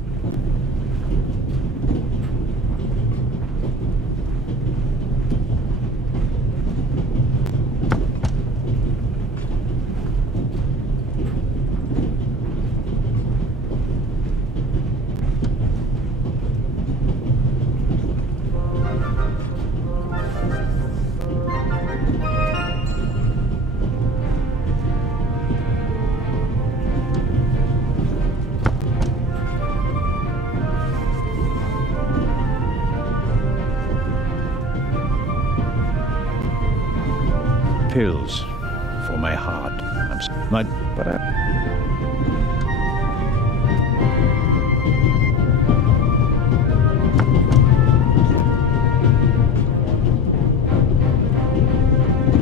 Pills for my heart. But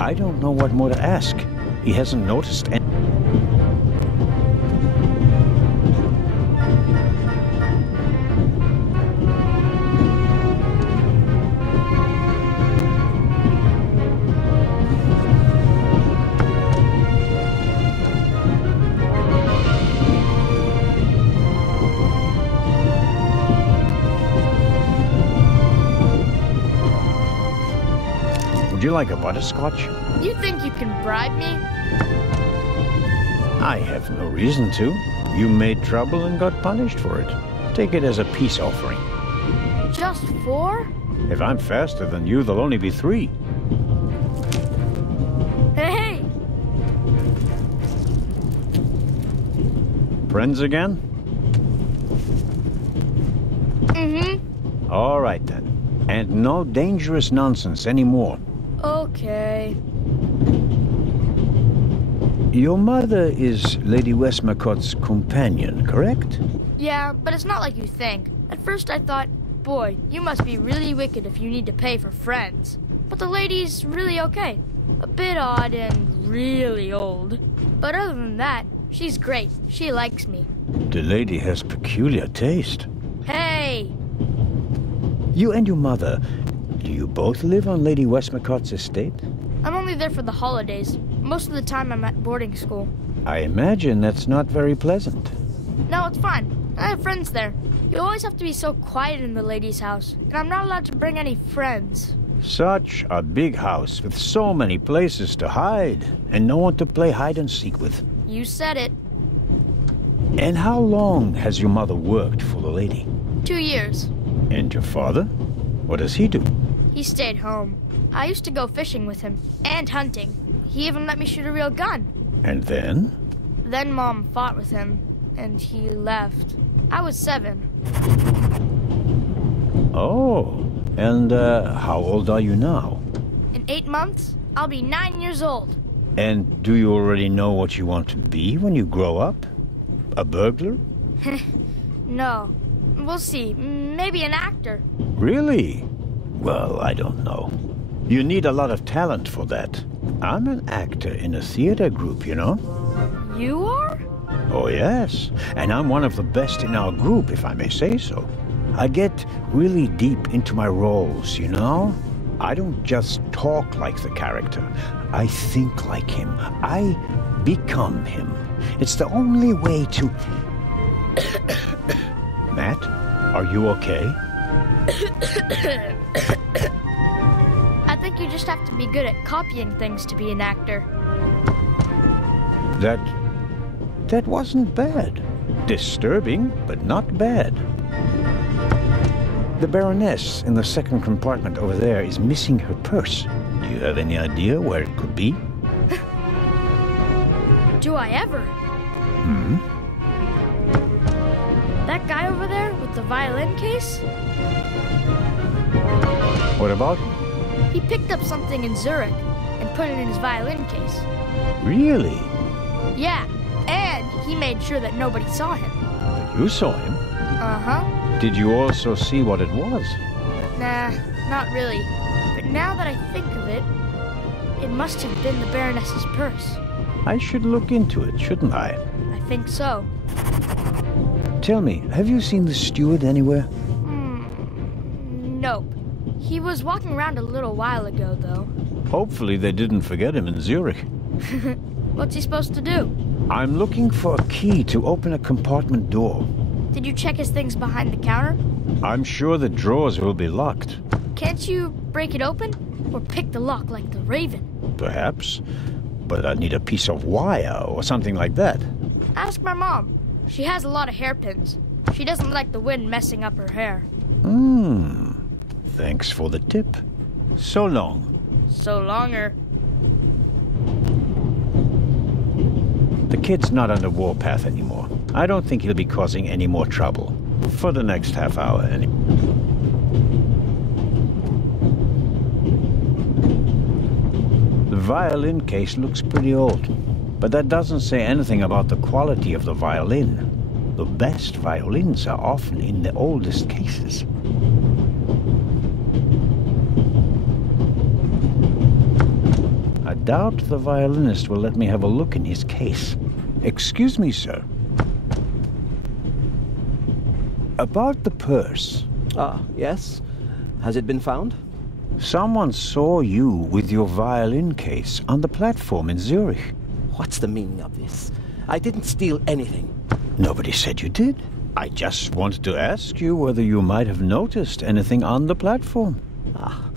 I don't know what more to ask. He hasn't noticed any. Would you like a butterscotch? You think you can bribe me? I have no reason to. You made trouble and got punished for it. Take it as a peace offering. Just 4? If I'm faster than you, there'll only be 3. Hey! Friends again? Mm-hmm. All right, then. And no dangerous nonsense anymore. Okay. Your mother is Lady Westmacott's companion, correct? Yeah, but it's not like you think. At first I thought, boy, you must be really wicked if you need to pay for friends. But the lady's really okay. A bit odd and really old. But other than that, she's great. She likes me. The lady has peculiar taste. Hey! You and your mother, do you both live on Lady Westmacott's estate? I'm only there for the holidays. Most of the time I'm at boarding school. I imagine that's not very pleasant. No, it's fine. I have friends there. You always have to be so quiet in the lady's house, and I'm not allowed to bring any friends. Such a big house with so many places to hide, and no one to play hide and seek with. You said it. And how long has your mother worked for the lady? 2 years. And your father? What does he do? He stayed home. I used to go fishing with him, and hunting. He even let me shoot a real gun. And then? Then Mom fought with him, and he left. I was 7. Oh, and how old are you now? In 8 months, I'll be 9 years old. And do you already know what you want to be when you grow up? A burglar? No. We'll see. Maybe an actor. Really? Well, I don't know. You need a lot of talent for that. I'm an actor in a theater group, you know? You are? Oh, yes. And I'm one of the best in our group, if I may say so. I get really deep into my roles, you know? I don't just talk like the character. I think like him. I become him. It's the only way to... Matt, are you okay? I think you just have to be good at copying things to be an actor. That wasn't bad. Disturbing, but not bad. The Baroness in the second compartment over there is missing her purse. Do you have any idea where it could be? Do I ever? Hmm? That guy over there with the violin case? What about him? He picked up something in Zurich and put it in his violin case. Really? Yeah, and he made sure that nobody saw him. You saw him? Uh-huh. Did you also see what it was? Nah, not really. But now that I think of it, it must have been the Baroness's purse. I should look into it, shouldn't I? I think so. Tell me, have you seen the steward anywhere? Nope. He was walking around a little while ago, though. Hopefully they didn't forget him in Zurich. What's he supposed to do? I'm looking for a key to open a compartment door. Did you check his things behind the counter? I'm sure the drawers will be locked. Can't you break it open? Or pick the lock like the Raven? Perhaps. But I need a piece of wire or something like that. Ask my mom. She has a lot of hairpins. She doesn't like the wind messing up her hair. Thanks for the tip. So long. So longer. The kid's not on the warpath anymore. I don't think he'll be causing any more trouble. For the next half hour, anyway. The violin case looks pretty old, but that doesn't say anything about the quality of the violin. The best violins are often in the oldest cases. I doubt the violinist will let me have a look in his case. Excuse me, sir. About the purse. Ah, yes? Has it been found? Someone saw you with your violin case on the platform in Zurich. What's the meaning of this? I didn't steal anything. Nobody said you did. I just wanted to ask you whether you might have noticed anything on the platform. Ah,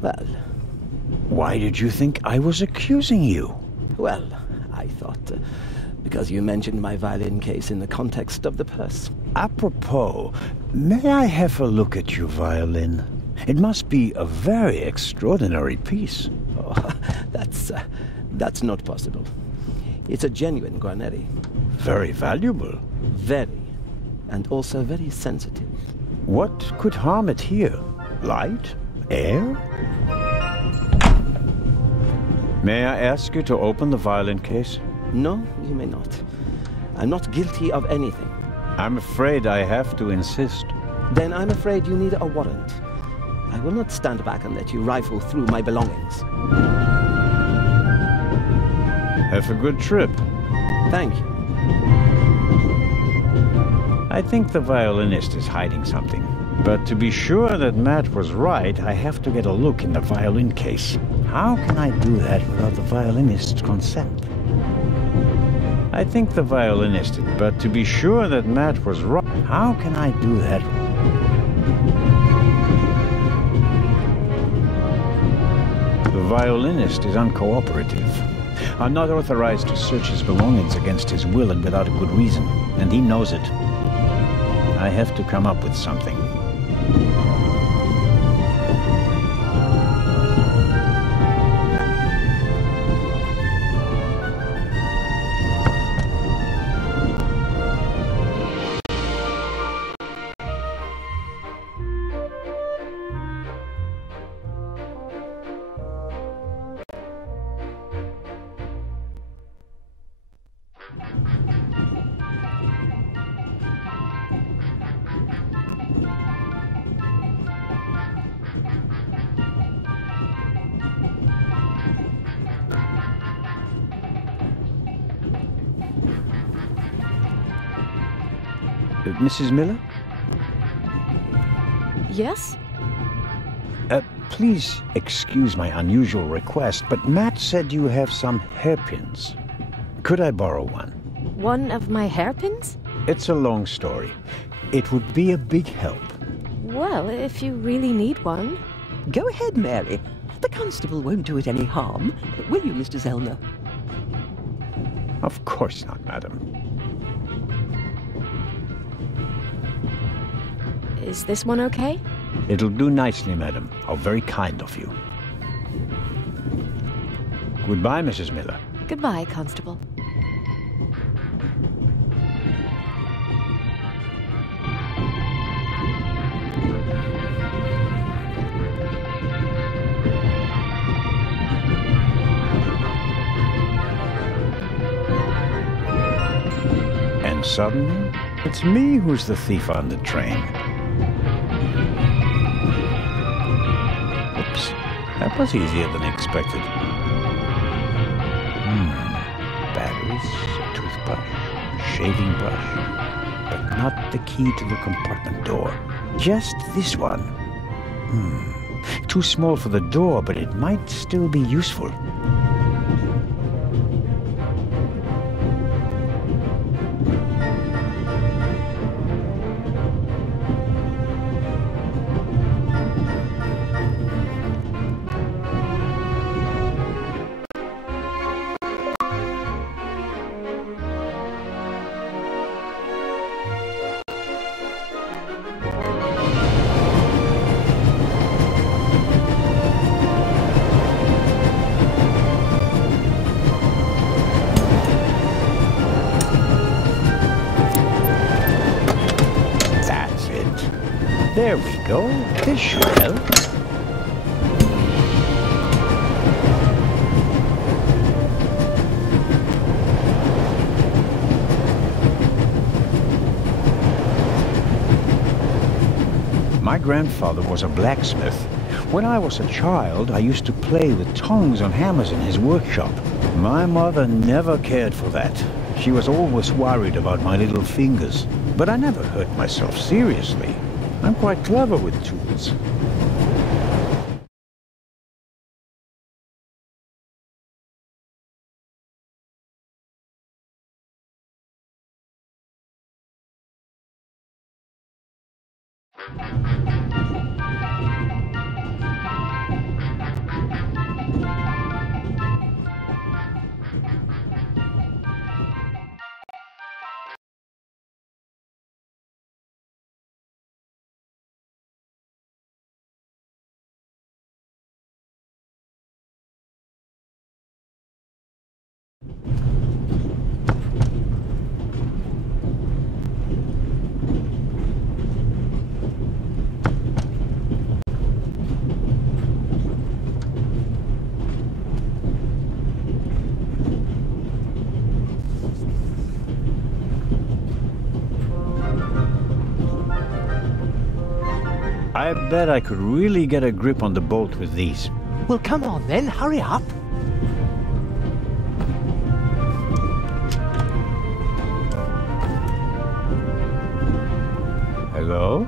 well, Why did you think I was accusing you? Well, I thought because you mentioned my violin case in the context of the purse. Apropos, may I have a look at your violin? It must be a very extraordinary piece. Oh, that's not possible. It's a genuine Guarneri. Very valuable. Very. And also very sensitive. What could harm it here? Light? Air? May I ask you to open the violin case? No, you may not. I'm not guilty of anything. I'm afraid I have to insist. Then I'm afraid you need a warrant. I will not stand back and let you rifle through my belongings. Have a good trip. Thank you. I think the violinist is hiding something. But to be sure that Matt was right, I have to get a look in the violin case. How can I do that without the violinist's consent? I think the violinist, but to be sure that Matt was right, how can I do that? The violinist is uncooperative. I'm not authorized to search his belongings against his will and without a good reason, and he knows it. I have to come up with something. Mrs. Miller? Yes? Please excuse my unusual request, but Matt said you have some hairpins. Could I borrow one? One of my hairpins? It's a long story. It would be a big help. Well, if you really need one. Go ahead, Mary. The constable won't do it any harm. Will you, Mr. Zellner? Of course not, madam. Is this one okay? It'll do nicely, madam. How very kind of you. Goodbye, Mrs. Miller. Goodbye, Constable. And suddenly, it's me who's the thief on the train. Oops, that was easier than expected. Batteries, a toothbrush, shaving brush, but not the key to the compartment door. Just this one. Too small for the door, but it might still be useful. There we go. This should help. My grandfather was a blacksmith. When I was a child, I used to play with tongs on hammers in his workshop. My mother never cared for that. She was always worried about my little fingers. But I never hurt myself seriously. I'm quite clever with tools. I bet I could really get a grip on the bolt with these. Well, come on then, hurry up. Hello?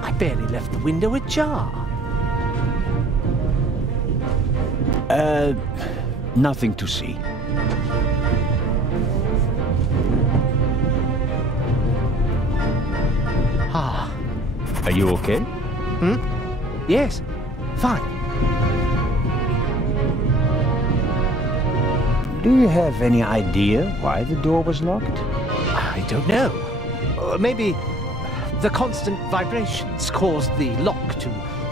I barely left the window ajar. Nothing to see. Ah. Are you okay? Yes, fine. Do you have any idea why the door was locked? I don't know. Maybe the constant vibrations caused the lock to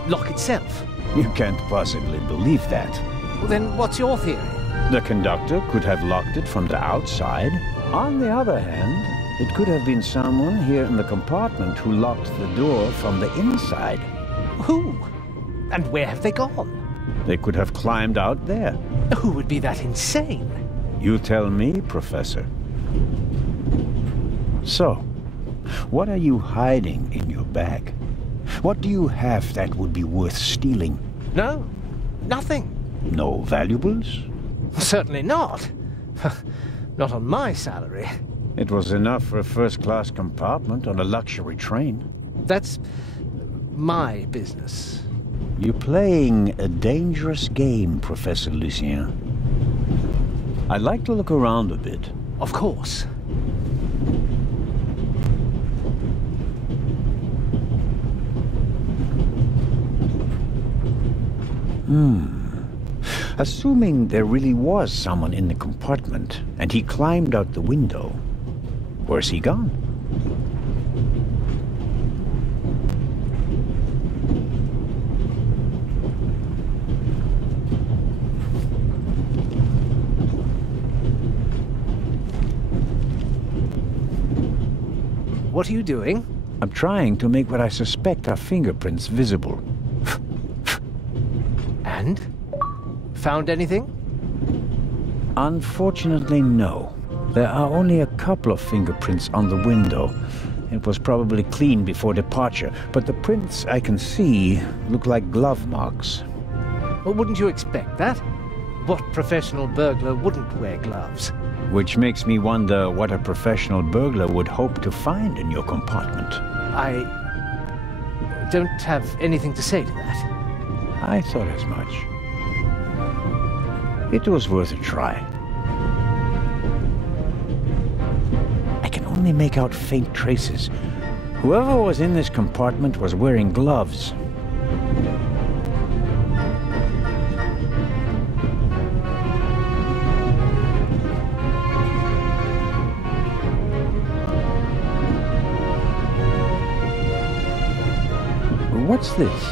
lock itself. You can't possibly believe that. Well, then what's your theory? The conductor could have locked it from the outside. On the other hand, it could have been someone here in the compartment who locked the door from the inside. Who? And where have they gone? They could have climbed out there. Who would be that insane? You tell me, Professor. So, what are you hiding in your bag? What do you have that would be worth stealing? No, nothing. No valuables? Certainly not. Not on my salary. It was enough for a first-class compartment on a luxury train. That's my business. You're playing a dangerous game, Professor Lucien. I'd like to look around a bit. Of course. Assuming there really was someone in the compartment, and he climbed out the window, where's he gone? What are you doing? I'm trying to make what I suspect are fingerprints visible. And? Found anything? Unfortunately, no. There are only a couple of fingerprints on the window. It was probably clean before departure, but the prints I can see look like glove marks. Well, wouldn't you expect that? What professional burglar wouldn't wear gloves? Which makes me wonder what a professional burglar would hope to find in your compartment. I don't have anything to say to that. I thought as much. It was worth a try. I can only make out faint traces. Whoever was in this compartment was wearing gloves. What's this?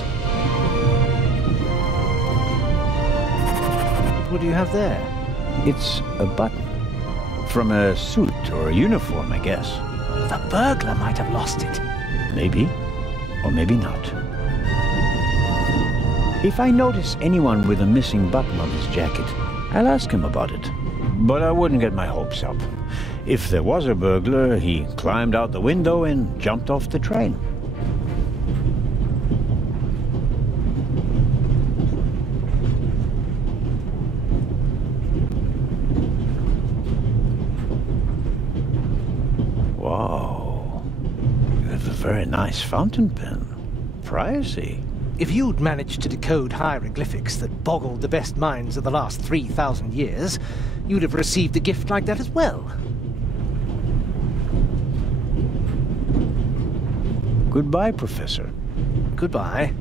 What do you have there? It's a button. From a suit or a uniform, I guess. The burglar might have lost it. Maybe. Or maybe not. If I notice anyone with a missing button on his jacket, I'll ask him about it. But I wouldn't get my hopes up. If there was a burglar, he climbed out the window and jumped off the train. Wow. You have a very nice fountain pen. Pricey. If you'd managed to decode hieroglyphics that boggled the best minds of the last 3,000 years, you'd have received a gift like that as well. Goodbye, Professor. Goodbye.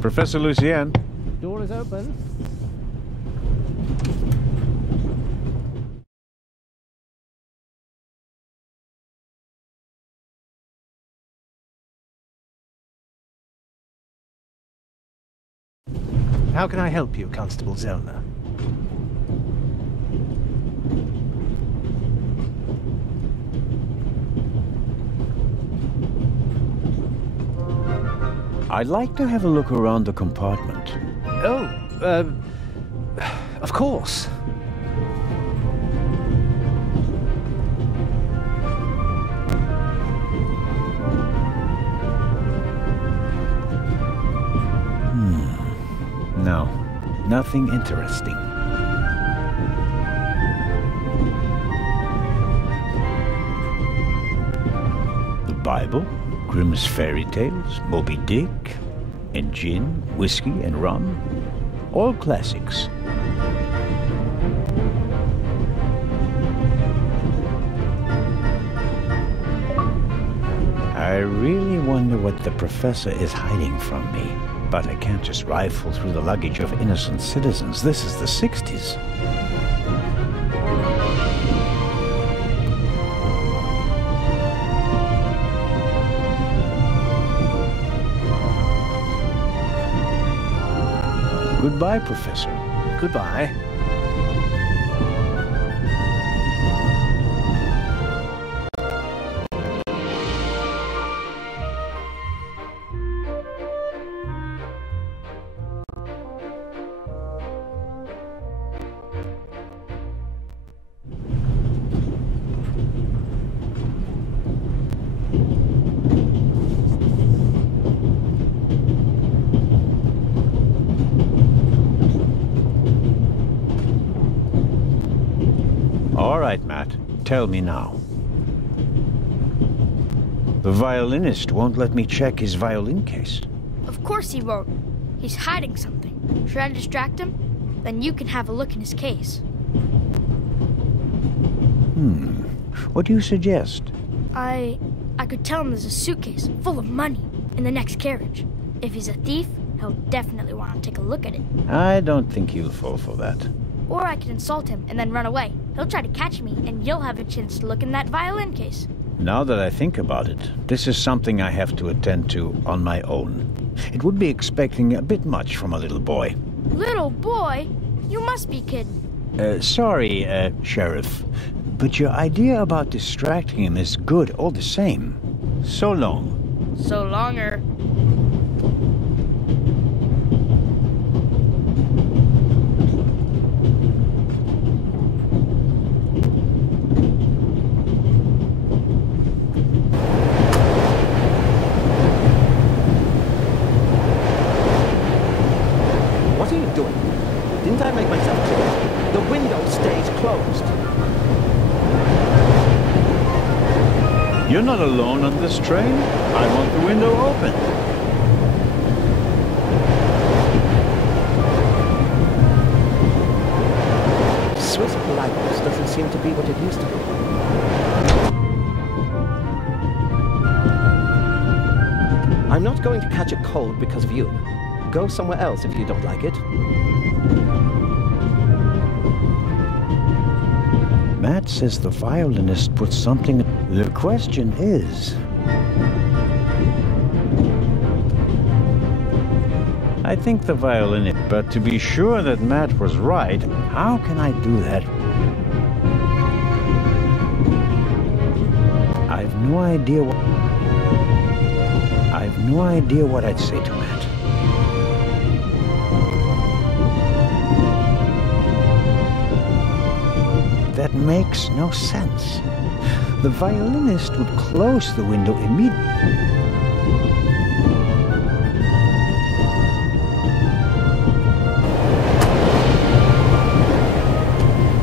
Professor Lucien. Door is open. How can I help you, Constable Zellner? I'd like to have a look around the compartment. Oh, of course. No, nothing interesting. The Bible, Grimm's fairy tales, Moby Dick, and gin, whiskey, and rum. All classics. I really wonder what the professor is hiding from me. But I can't just rifle through the luggage of innocent citizens. This is the 60s. Goodbye, Professor. Goodbye. All right, Matt. Tell me now. The violinist won't let me check his violin case. Of course he won't. He's hiding something. Should I distract him? Then you can have a look in his case. What do you suggest? I could tell him there's a suitcase full of money in the next carriage. If he's a thief, he'll definitely want to take a look at it. I don't think he'll fall for that. Or I could insult him and then run away. He'll try to catch me, and you'll have a chance to look in that violin case. Now that I think about it, this is something I have to attend to on my own. It would be expecting a bit much from a little boy. Little boy? You must be kidding. Sorry, Sheriff, but your idea about distracting him is good all the same. So long. So longer. What are you doing? Didn't I make myself clear? The window stays closed. You're not alone on this train. I want the window open. Swiss politeness doesn't seem to be what it used to be. I'm not going to catch a cold because of you. Go somewhere else if you don't like it. Matt says the violinist put something... The question is... I think the violinist... But to be sure that Matt was right, how can I do that? I've no idea what I'd say to Matt. That makes no sense. The violinist would close the window immediately.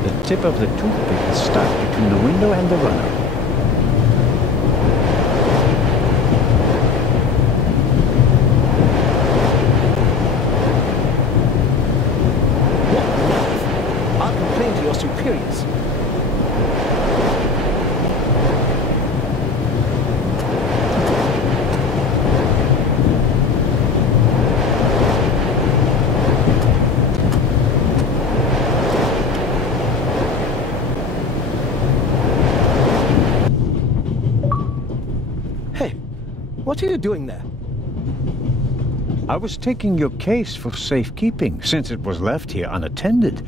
The tip of the toothpick is stuck between the window and the runner. I'll complain to your superiors. Hey, what are you doing there? I was taking your case for safekeeping, since it was left here unattended.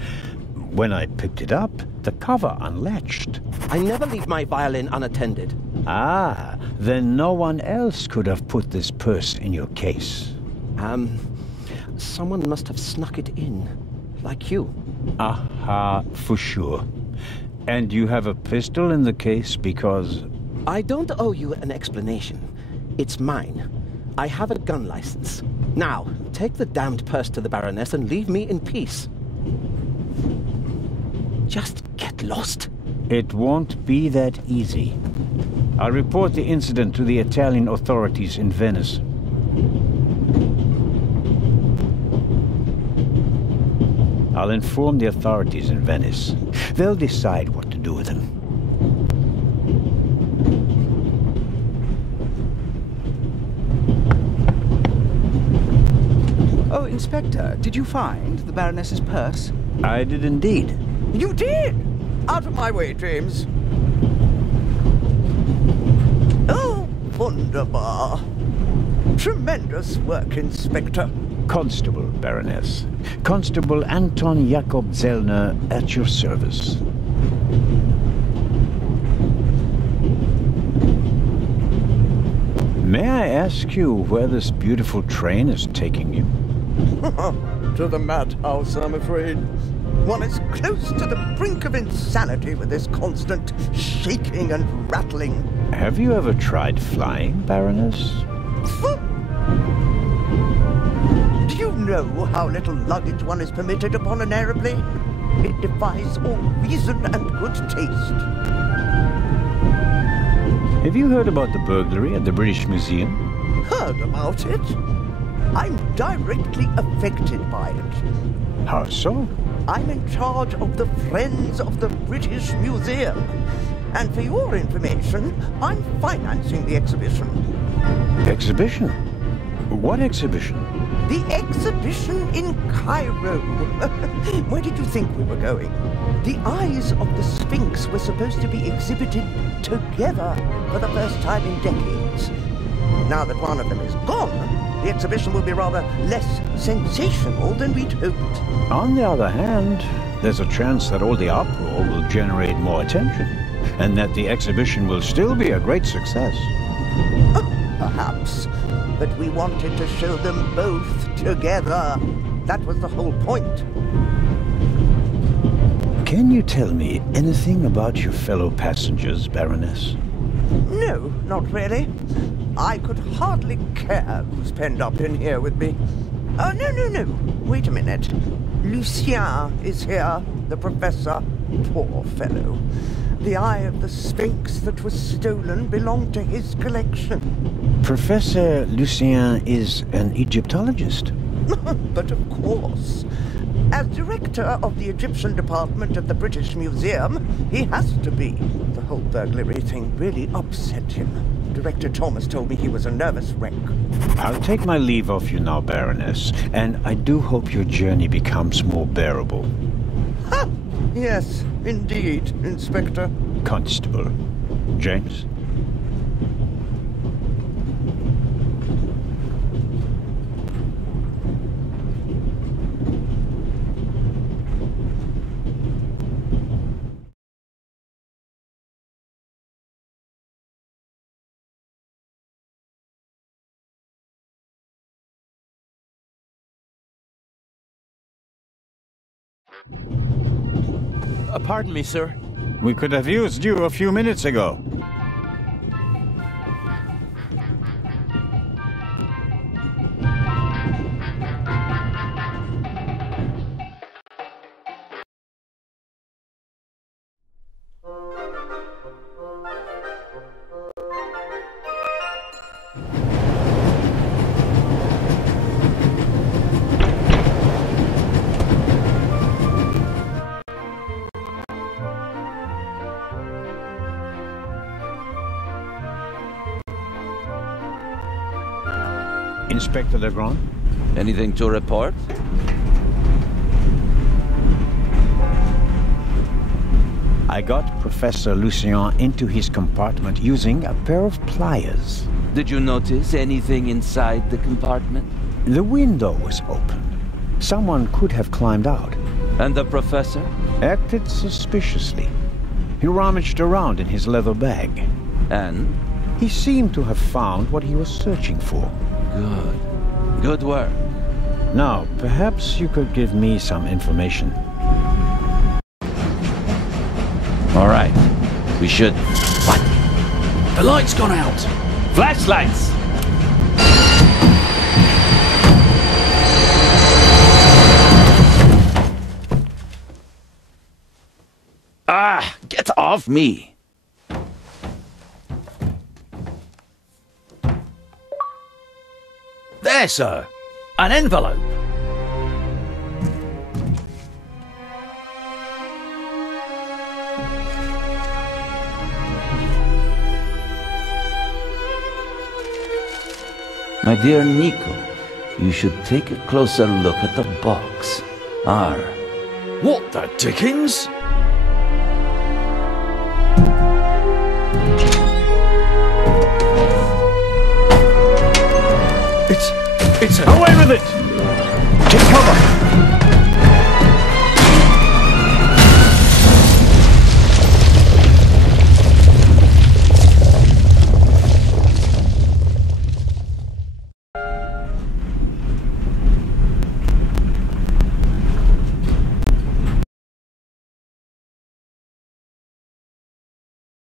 When I picked it up, the cover unlatched. I never leave my violin unattended. Ah, then no one else could have put this purse in your case. Someone must have snuck it in. Like you. Aha, for sure. And you have a pistol in the case because... I don't owe you an explanation. It's mine. I have a gun license. Now, take the damned purse to the Baroness and leave me in peace. Just get lost. It won't be that easy. I'll report the incident to the Italian authorities in Venice. I'll inform the authorities in Venice. They'll decide what to do with him. Oh, Inspector, did you find the Baroness's purse? I did indeed. You did? Out of my way, James. Oh, wunderbar. Tremendous work, Inspector. Constable, Baroness. Constable Anton Jakob Zellner at your service. May I ask you where this beautiful train is taking you? To the madhouse, I'm afraid. One is close to the brink of insanity with this constant shaking and rattling. Have you ever tried flying, Baroness? Do you know how little luggage one is permitted upon an aeroplane? It defies all reason and good taste. Have you heard about the burglary at the British Museum? Heard about it? I'm directly affected by it. How so? I'm in charge of the Friends of the British Museum. And for your information, I'm financing the exhibition. Exhibition? What exhibition? The exhibition in Cairo. Where did you think we were going? The eyes of the Sphinx were supposed to be exhibited together for the first time in decades. Now that one of them is gone, the exhibition will be rather less sensational than we'd hoped. On the other hand, there's a chance that all the uproar will generate more attention, and that the exhibition will still be a great success. Perhaps. But we wanted to show them both together. That was the whole point. Can you tell me anything about your fellow passengers, Baroness? No, not really. I could hardly care who's penned up in here with me. Oh, no. Wait a minute. Lucien is here, the professor. Poor fellow. The eye of the Sphinx that was stolen belonged to his collection. Professor Lucien is an Egyptologist. But of course. As director of the Egyptian department at the British Museum, he has to be. The whole burglary thing really upset him. Director Thomas told me he was a nervous wreck. I'll take my leave of you now, Baroness, and I do hope your journey becomes more bearable. Ha! Yes, indeed, Inspector. Constable. James? Pardon me, sir. We could have used you a few minutes ago. Inspector Legrand? Anything to report? I got Professor Lucien into his compartment using a pair of pliers. Did you notice anything inside the compartment? The window was open. Someone could have climbed out. And the professor? Acted suspiciously. He rummaged around in his leather bag. And? He seemed to have found what he was searching for. Good. Good work. Now, perhaps you could give me some information. All right. We should... What? The light's gone out! Flashlights! Ah! Get off me! There, sir! An envelope! My dear Nico, you should take a closer look at the box. R. What the dickens? It's Away with it!